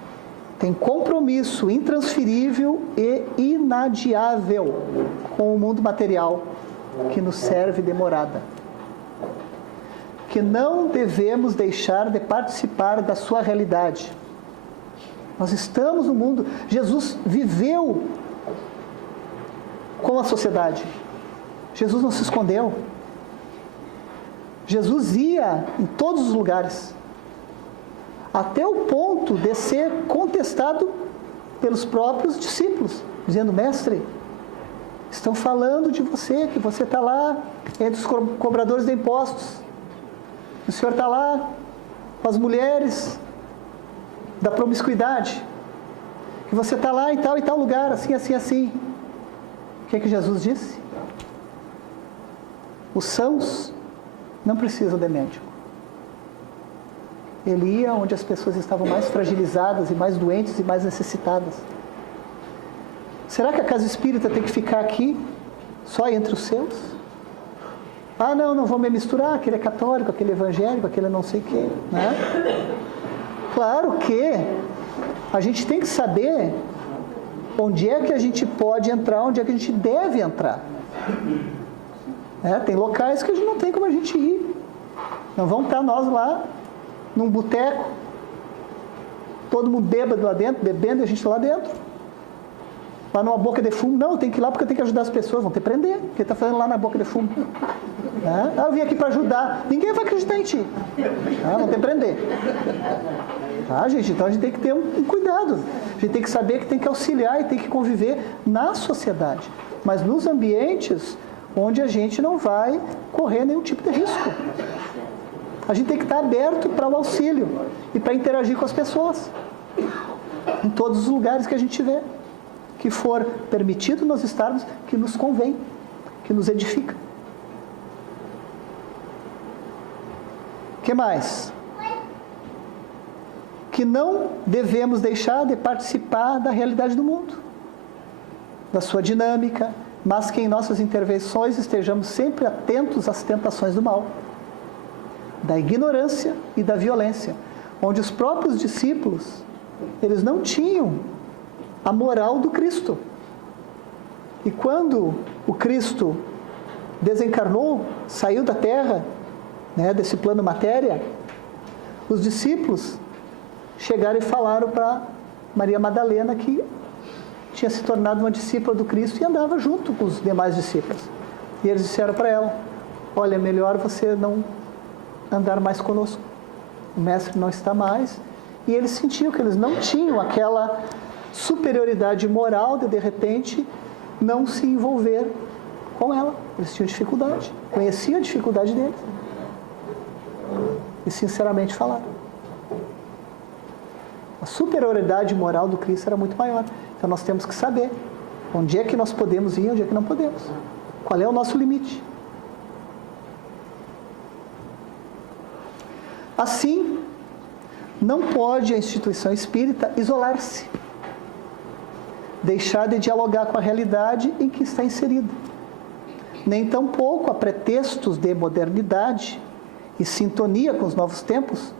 tem compromisso intransferível e inadiável com o mundo material que nos serve de morada. Que não devemos deixar de participar da sua realidade. Nós estamos no mundo. Jesus viveu com a sociedade. Jesus não se escondeu. Jesus ia em todos os lugares. Até o ponto de ser contestado pelos próprios discípulos, dizendo: mestre, estão falando de você, que você está lá entre os cobradores de impostos. O senhor está lá com as mulheres da promiscuidade. Que você está lá em tal lugar, assim, assim, assim. O que é que Jesus disse? Os sãos não precisam de médico. Ele ia onde as pessoas estavam mais fragilizadas e mais doentes e mais necessitadas. Será que a casa espírita tem que ficar aqui, só entre os seus? Ah, não vou me misturar, aquele é católico, aquele é evangélico, aquele é não sei o quê, né? Claro que a gente tem que saber onde é que a gente pode entrar, onde é que a gente deve entrar. Tem locais que a gente não tem como a gente ir. Não vamos estar nós lá, num boteco, todo mundo bêbado lá dentro, bebendo e a gente lá dentro. Lá numa boca de fumo. Não, eu tenho que ir lá porque eu tenho que ajudar as pessoas. Vão ter que prender. O que está fazendo lá na boca de fumo? Eu vim aqui para ajudar. Ninguém vai acreditar em ti. Vão ter que prender. Gente? Então a gente tem que ter um cuidado. A gente tem que saber que tem que auxiliar e tem que conviver na sociedade. Mas nos ambientes onde a gente não vai correr nenhum tipo de risco. A gente tem que estar aberto para o auxílio e para interagir com as pessoas. Em todos os lugares que a gente tiver. Que for permitido nós estarmos, que nos convém, que nos edifica. O que mais? Que não devemos deixar de participar da realidade do mundo, da sua dinâmica, mas que em nossas intervenções estejamos sempre atentos às tentações do mal, da ignorância e da violência, onde os próprios discípulos, eles não tinham a moral do Cristo. E quando o Cristo desencarnou, saiu da terra, desse plano matéria, os discípulos chegaram e falaram para Maria Madalena que tinha se tornado uma discípula do Cristo e andava junto com os demais discípulos. E eles disseram para ela: olha, é melhor você não andar mais conosco. O mestre não está mais. E eles sentiam que eles não tinham aquela superioridade moral de repente, não se envolver com ela. Eles tinham dificuldade, conheciam a dificuldade deles. E sinceramente falaram. A superioridade moral do Cristo era muito maior. Então nós temos que saber onde é que nós podemos ir e onde é que não podemos. Qual é o nosso limite? Assim, não pode a instituição espírita isolar-se, deixar de dialogar com a realidade em que está inserida. Nem tampouco, a pretextos de modernidade e sintonia com os novos tempos,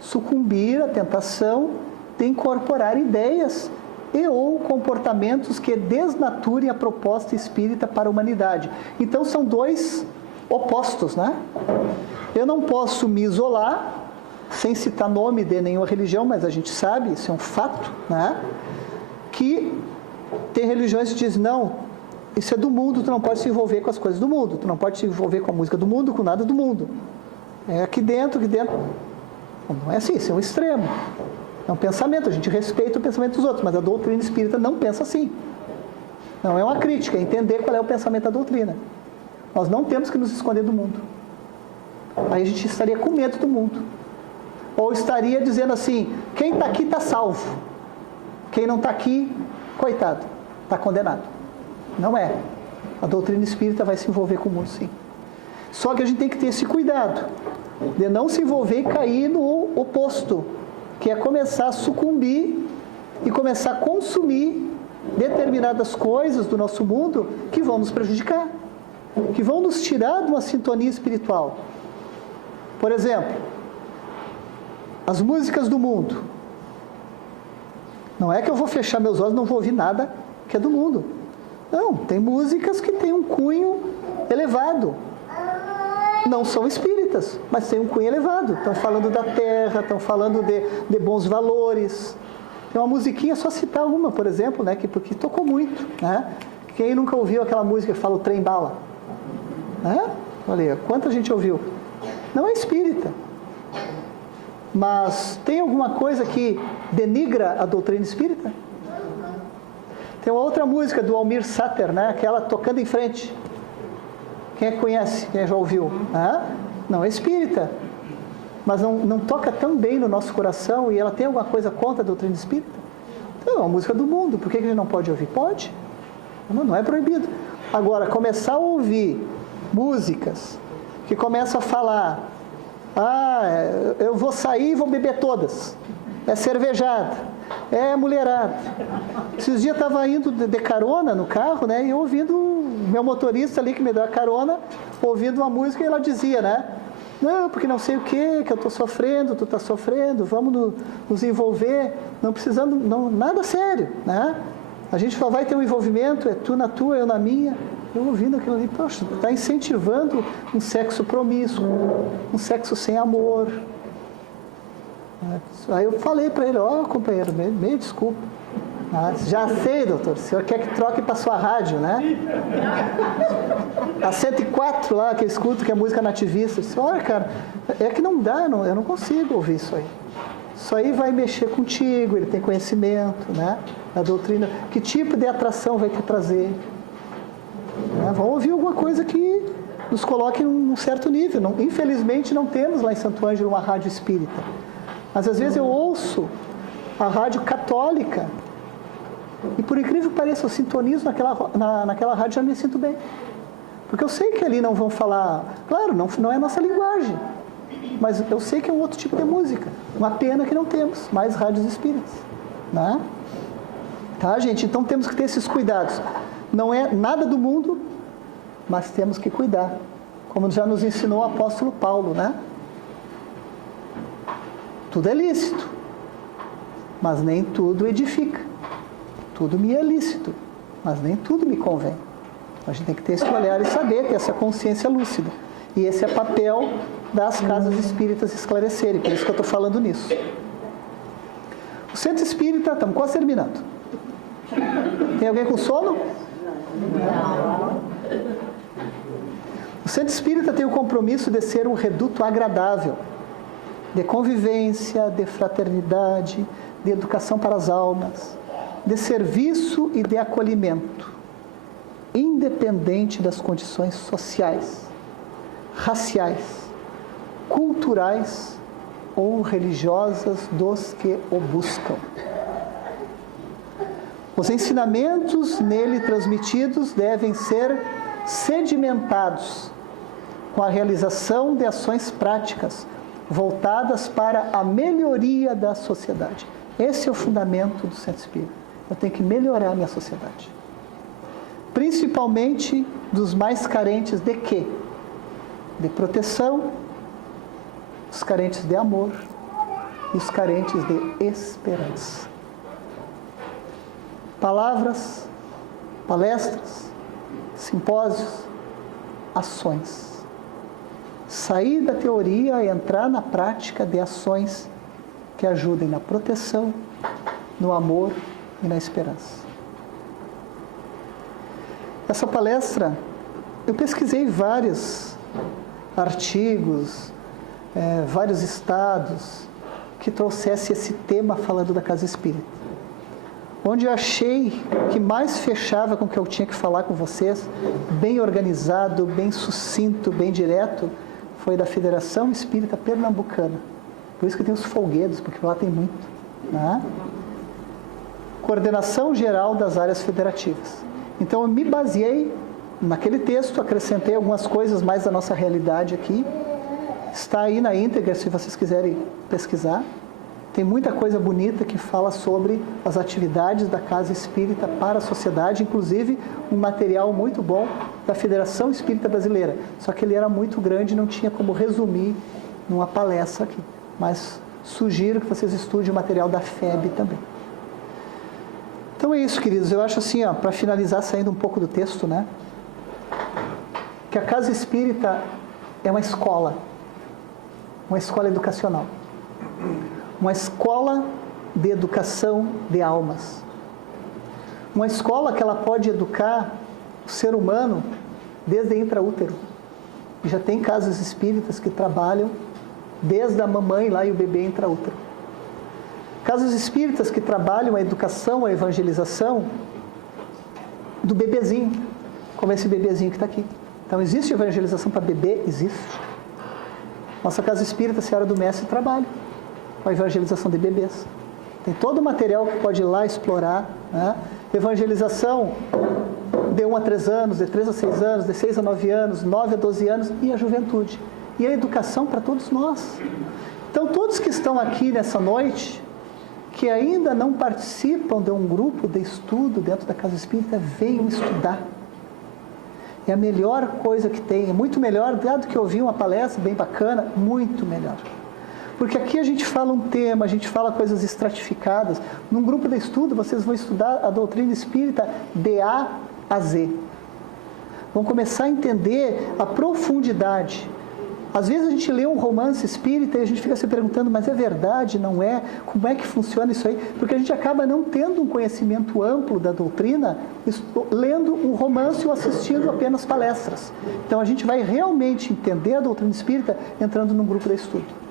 sucumbir à tentação de incorporar ideias e ou comportamentos que desnaturem a proposta espírita para a humanidade. Então são dois opostos, Eu não posso me isolar, sem citar nome de nenhuma religião, mas a gente sabe, isso é um fato, que tem religiões que dizem: não, isso é do mundo, tu não pode se envolver com as coisas do mundo, tu não pode se envolver com a música do mundo, com nada do mundo. É aqui dentro. Não é assim, isso é um extremo. É um pensamento, a gente respeita o pensamento dos outros, mas a doutrina espírita não pensa assim. Não é uma crítica, é entender qual é o pensamento da doutrina. Nós não temos que nos esconder do mundo. Aí a gente estaria com medo do mundo. Ou estaria dizendo assim: quem está aqui está salvo. Quem não está aqui, coitado, está condenado. Não é. A doutrina espírita vai se envolver com o mundo, sim. Só que a gente tem que ter esse cuidado de não se envolver e cair no oposto, que é começar a sucumbir e começar a consumir determinadas coisas do nosso mundo que vão nos prejudicar, que vão nos tirar de uma sintonia espiritual. Por exemplo, as músicas do mundo. Não é que eu vou fechar meus olhos e não vou ouvir nada que é do mundo. Não, tem músicas que têm um cunho elevado. Não são espíritas, mas têm um cunho elevado. Estão falando da terra, estão falando de bons valores. Tem uma musiquinha, só citar uma, por exemplo, porque tocou muito. Quem nunca ouviu aquela música que fala o trem bala? Olha, quanta gente ouviu? Não é espírita. Mas tem alguma coisa que denigra a doutrina espírita? Tem uma outra música do Almir Sater, aquela Tocando em Frente. Quem é que conhece? Quem já ouviu? Não é espírita. Mas não toca tão bem no nosso coração e ela tem alguma coisa contra a doutrina espírita? Então, é uma música do mundo. Por que a gente não pode ouvir? Pode. Não é proibido. Agora, começar a ouvir músicas que começam a falar eu vou sair e vou beber todas. É cervejada, é mulherada. Esses dias eu estava indo de carona no carro, né? E eu ouvindo meu motorista ali que me deu a carona, ouvindo uma música e ela dizia, né? Não, porque não sei o que eu estou sofrendo, tu está sofrendo, vamos nos envolver, não precisando, nada sério, né? A gente só vai ter um envolvimento, é tu na tua, eu na minha. Eu ouvindo aquilo ali, poxa, está incentivando um sexo promíscuo, um sexo sem amor. Aí eu falei para ele, companheiro, meio desculpa. Já sei, doutor, o senhor quer que troque para sua rádio, né? A 104 lá, que eu escuto, que é música nativista. Eu disse, olha, cara, é que não dá, eu não consigo ouvir isso aí. Isso aí vai mexer contigo, ele tem conhecimento, né? Da doutrina. Que tipo de atração vai te trazer? Né? Vamos ouvir alguma coisa que nos coloque num certo nível. Infelizmente, não temos lá em Santo Ângelo uma rádio espírita. Mas às vezes eu ouço a rádio católica e, por incrível que pareça, eu sintonizo naquela rádio e já me sinto bem. Porque eu sei que ali não vão falar... Claro, não é a nossa linguagem. Mas eu sei que é um outro tipo de música. Uma pena que não temos mais rádios espíritas. Né? Tá, gente? Então temos que ter esses cuidados. Não é nada do mundo, mas temos que cuidar. Como já nos ensinou o apóstolo Paulo, né? Tudo é lícito, mas nem tudo edifica. Tudo me é lícito, mas nem tudo me convém. A gente tem que ter esse olhar e saber, ter essa consciência lúcida. E esse é o papel das casas espíritas esclarecerem, por isso que eu estou falando nisso. O centro espírita, estamos quase terminando. Tem alguém com sono? Não. O centro espírita tem o compromisso de ser um reduto agradável, de convivência, de fraternidade, de educação para as almas, de serviço e de acolhimento, independente das condições sociais, raciais, culturais ou religiosas dos que o buscam. Os ensinamentos nele transmitidos devem ser sedimentados com a realização de ações práticas voltadas para a melhoria da sociedade. Esse é o fundamento do centro espírita. Eu tenho que melhorar a minha sociedade. Principalmente dos mais carentes de quê? De proteção, os carentes de amor e os carentes de esperança. Palavras, palestras, simpósios, ações. Sair da teoria e entrar na prática de ações que ajudem na proteção, no amor e na esperança. Essa palestra, eu pesquisei vários artigos, vários estados que trouxesse esse tema falando da casa espírita. Onde eu achei que mais fechava com o que eu tinha que falar com vocês, bem organizado, bem sucinto, bem direto, foi da Federação Espírita Pernambucana. Por isso que tem os folguedos, porque lá tem muito. Né? Coordenação Geral das Áreas Federativas. Então eu me baseei naquele texto, acrescentei algumas coisas mais da nossa realidade aqui. Está aí na íntegra, se vocês quiserem pesquisar. Tem muita coisa bonita que fala sobre as atividades da Casa Espírita para a sociedade, inclusive um material muito bom da Federação Espírita Brasileira. Só que ele era muito grande e não tinha como resumir numa palestra aqui. Mas sugiro que vocês estudem o material da FEB também. Então é isso, queridos. Eu acho assim, para finalizar, saindo um pouco do texto, né? Que a Casa Espírita é uma escola educacional. Uma escola de educação de almas. Uma escola que ela pode educar o ser humano desde intraútero. E já tem casas espíritas que trabalham desde a mamãe lá e o bebê intraútero. Casas espíritas que trabalham a educação, a evangelização do bebezinho, como esse bebezinho que está aqui. Então, existe evangelização para bebê? Existe. Nossa Casa Espírita, Senhora do Mestre, trabalha com a evangelização de bebês. Tem todo o material que pode ir lá explorar. Né? Evangelização de 1 a 3 anos, de 3 a 6 anos, de 6 a 9 anos, 9 a 12 anos e a juventude. e a educação para todos nós. Então, todos que estão aqui nessa noite, que ainda não participam de um grupo de estudo dentro da Casa Espírita, venham estudar. É a melhor coisa que tem, é muito melhor, dado que ouvir uma palestra bem bacana, muito melhor. Porque aqui a gente fala um tema, a gente fala coisas estratificadas. Num grupo de estudo, vocês vão estudar a doutrina espírita de A a Z. Vão começar a entender a profundidade. Às vezes a gente lê um romance espírita e a gente fica se perguntando, mas é verdade, não é? Como é que funciona isso aí? Porque a gente acaba não tendo um conhecimento amplo da doutrina, lendo um romance ou assistindo apenas palestras. Então a gente vai realmente entender a doutrina espírita entrando num grupo de estudo.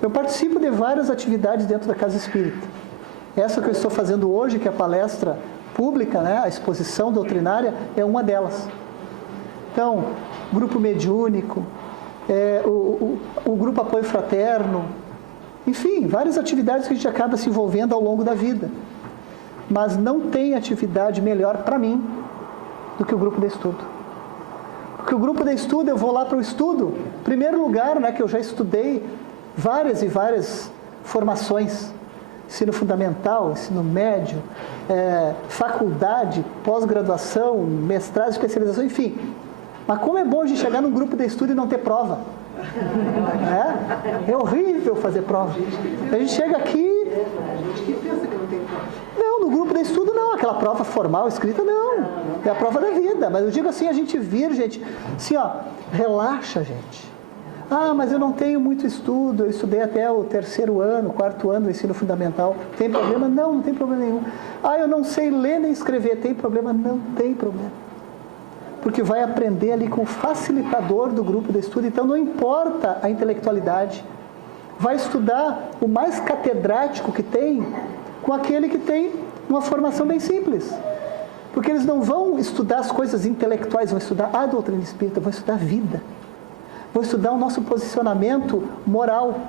Eu participo de várias atividades dentro da Casa Espírita. Essa que eu estou fazendo hoje, que é a palestra pública, né, a exposição doutrinária, é uma delas. Então, grupo mediúnico, o grupo apoio fraterno, enfim, várias atividades que a gente acaba se envolvendo ao longo da vida. Mas não tem atividade melhor para mim do que o grupo de estudo. Porque o grupo de estudo, eu vou lá para o estudo. Primeiro lugar, né, que eu já estudei várias e várias formações. Ensino fundamental, ensino médio, faculdade, pós-graduação, mestrado, especialização, enfim. Mas como é bom a gente chegar num grupo de estudo e não ter prova. É horrível fazer prova. A gente chega aqui... Não, no grupo de estudo não, aquela prova formal, escrita, não. É a prova da vida. Mas eu digo assim, a gente vir, gente, assim, ó, relaxa, gente. Ah, mas eu não tenho muito estudo, eu estudei até o 3º ano, 4º ano do ensino fundamental. Tem problema? Não, não tem problema nenhum. Ah, eu não sei ler nem escrever, tem problema? Não tem problema. Porque vai aprender ali com o facilitador do grupo de estudo, então não importa a intelectualidade. Vai estudar o mais catedrático que tem com aquele que tem uma formação bem simples. Porque eles não vão estudar as coisas intelectuais, vão estudar a doutrina espírita, vão estudar a vida. Vão estudar o nosso posicionamento moral.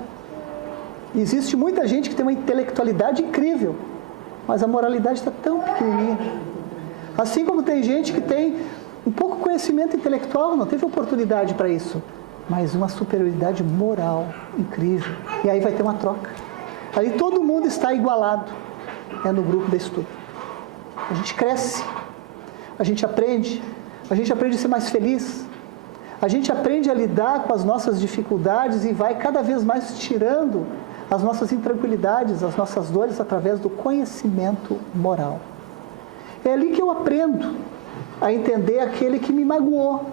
Existe muita gente que tem uma intelectualidade incrível, mas a moralidade está tão pequenininha. Assim como tem gente que tem um pouco conhecimento intelectual, não teve oportunidade para isso, mas uma superioridade moral incrível. E aí vai ter uma troca. Ali todo mundo está igualado, no grupo de estudo. A gente cresce, a gente aprende a ser mais feliz, a gente aprende a lidar com as nossas dificuldades e vai cada vez mais tirando as nossas intranquilidades, as nossas dores através do conhecimento moral. É ali que eu aprendo a entender aquele que me magoou,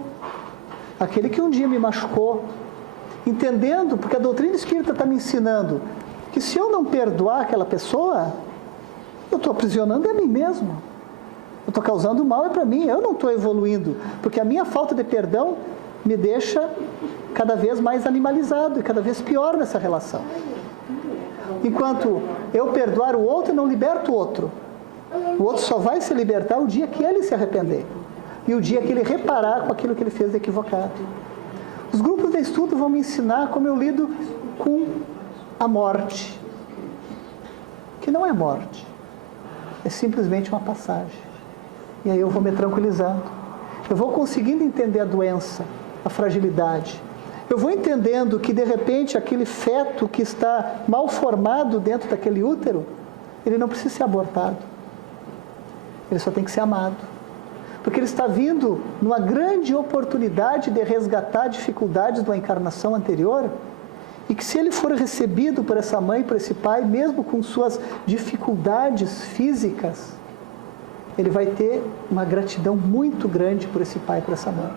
aquele que um dia me machucou, entendendo, porque a doutrina espírita está me ensinando que se eu não perdoar aquela pessoa, eu estou aprisionando a mim mesmo, eu estou causando mal para mim, eu não estou evoluindo, porque a minha falta de perdão me deixa cada vez mais animalizado e cada vez pior nessa relação. Enquanto eu perdoar o outro, eu não liberto o outro. O outro só vai se libertar o dia que ele se arrepender. E o dia que ele reparar com aquilo que ele fez de equivocado. Os grupos de estudo vão me ensinar como eu lido com a morte. Que não é morte. É simplesmente uma passagem. E aí eu vou me tranquilizando. Eu vou conseguindo entender a doença, a fragilidade. Eu vou entendendo que, de repente, aquele feto que está mal formado dentro daquele útero, ele não precisa ser abortado. Ele só tem que ser amado. Porque ele está vindo numa grande oportunidade de resgatar dificuldades de uma encarnação anterior, e que se ele for recebido por essa mãe, por esse pai, mesmo com suas dificuldades físicas, ele vai ter uma gratidão muito grande por esse pai, por essa mãe.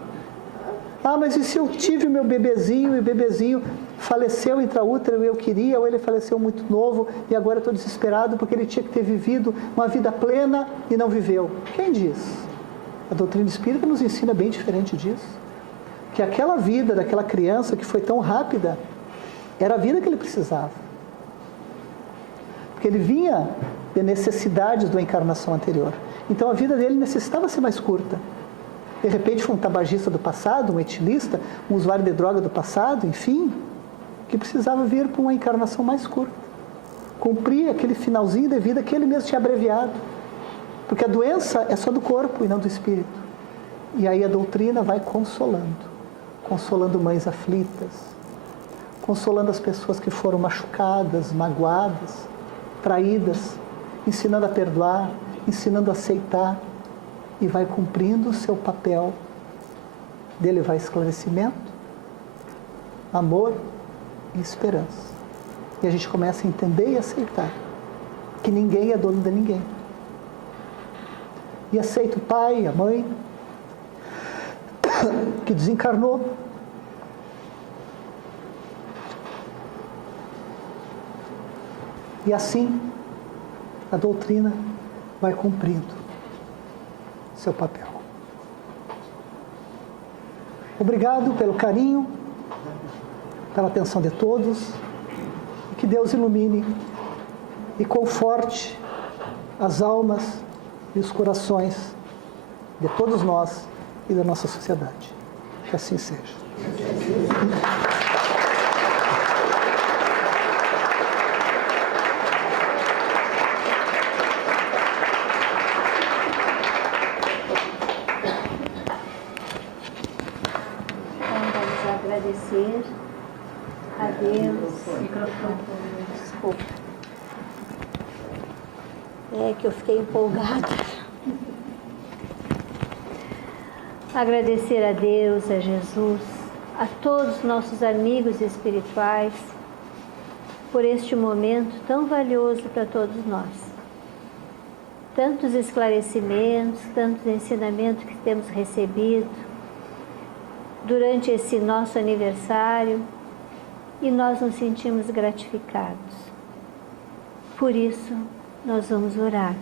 Ah, mas e se eu tive o meu bebezinho e o bebezinho faleceu intraútero e eu queria, ou ele faleceu muito novo e agora eu estou desesperado porque ele tinha que ter vivido uma vida plena e não viveu? Quem diz? A doutrina espírita nos ensina bem diferente disso. Que aquela vida daquela criança que foi tão rápida, era a vida que ele precisava. Porque ele vinha de necessidades da encarnação anterior. Então a vida dele necessitava ser mais curta. De repente foi um tabagista do passado, um etilista, um usuário de droga do passado, enfim, que precisava vir para uma encarnação mais curta. Cumprir aquele finalzinho de vida que ele mesmo tinha abreviado. Porque a doença é só do corpo e não do espírito. E aí a doutrina vai consolando. consolando mães aflitas, consolando as pessoas que foram machucadas, magoadas, traídas, ensinando a perdoar, ensinando a aceitar, e vai cumprindo o seu papel de levar esclarecimento, amor e esperança. E a gente começa a entender e aceitar que ninguém é dono de ninguém. E aceita o pai, a mãe, que desencarnou. E assim, a doutrina vai cumprindo seu papel. Obrigado pelo carinho, pela atenção de todos, e que Deus ilumine e conforte as almas e os corações de todos nós e da nossa sociedade. Que assim seja. Agradecer a Deus. Desculpa. É que eu fiquei empolgada. Agradecer a Deus, a Jesus, a todos os nossos amigos espirituais por este momento tão valioso para todos nós. Tantos esclarecimentos, tantos ensinamentos que temos recebido durante esse nosso aniversário, e nós nos sentimos gratificados. Por isso, nós vamos orar.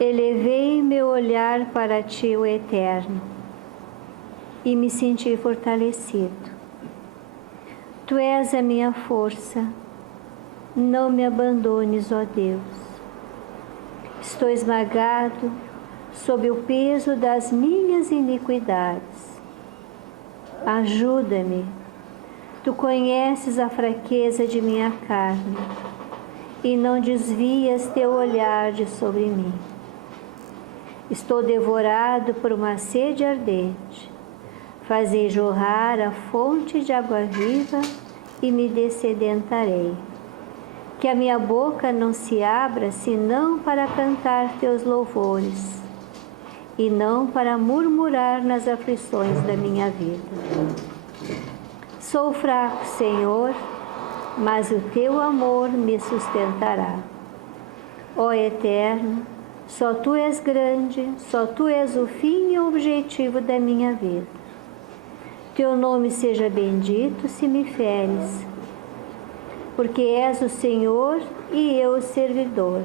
Elevei meu olhar para Ti, o Eterno, e me senti fortalecido. Tu és a minha força, não me abandones, ó Deus. Estou esmagado sob o peso das minhas iniquidades. Ajuda-me, Tu conheces a fraqueza de minha carne, e não desvias Teu olhar de sobre mim. Estou devorado por uma sede ardente. Fazei jorrar a fonte de água viva e me dessedentarei. Que a minha boca não se abra senão para cantar Teus louvores, e não para murmurar nas aflições da minha vida. Sou fraco, Senhor, mas o Teu amor me sustentará. Ó Eterno, só Tu és grande, só Tu és o fim e o objetivo da minha vida. Teu nome seja bendito se me feres, porque és o Senhor e eu o servidor.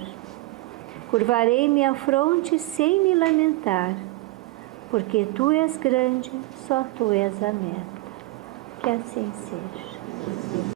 Curvarei minha fronte sem me lamentar, porque Tu és grande, só Tu és a meta. Que assim seja.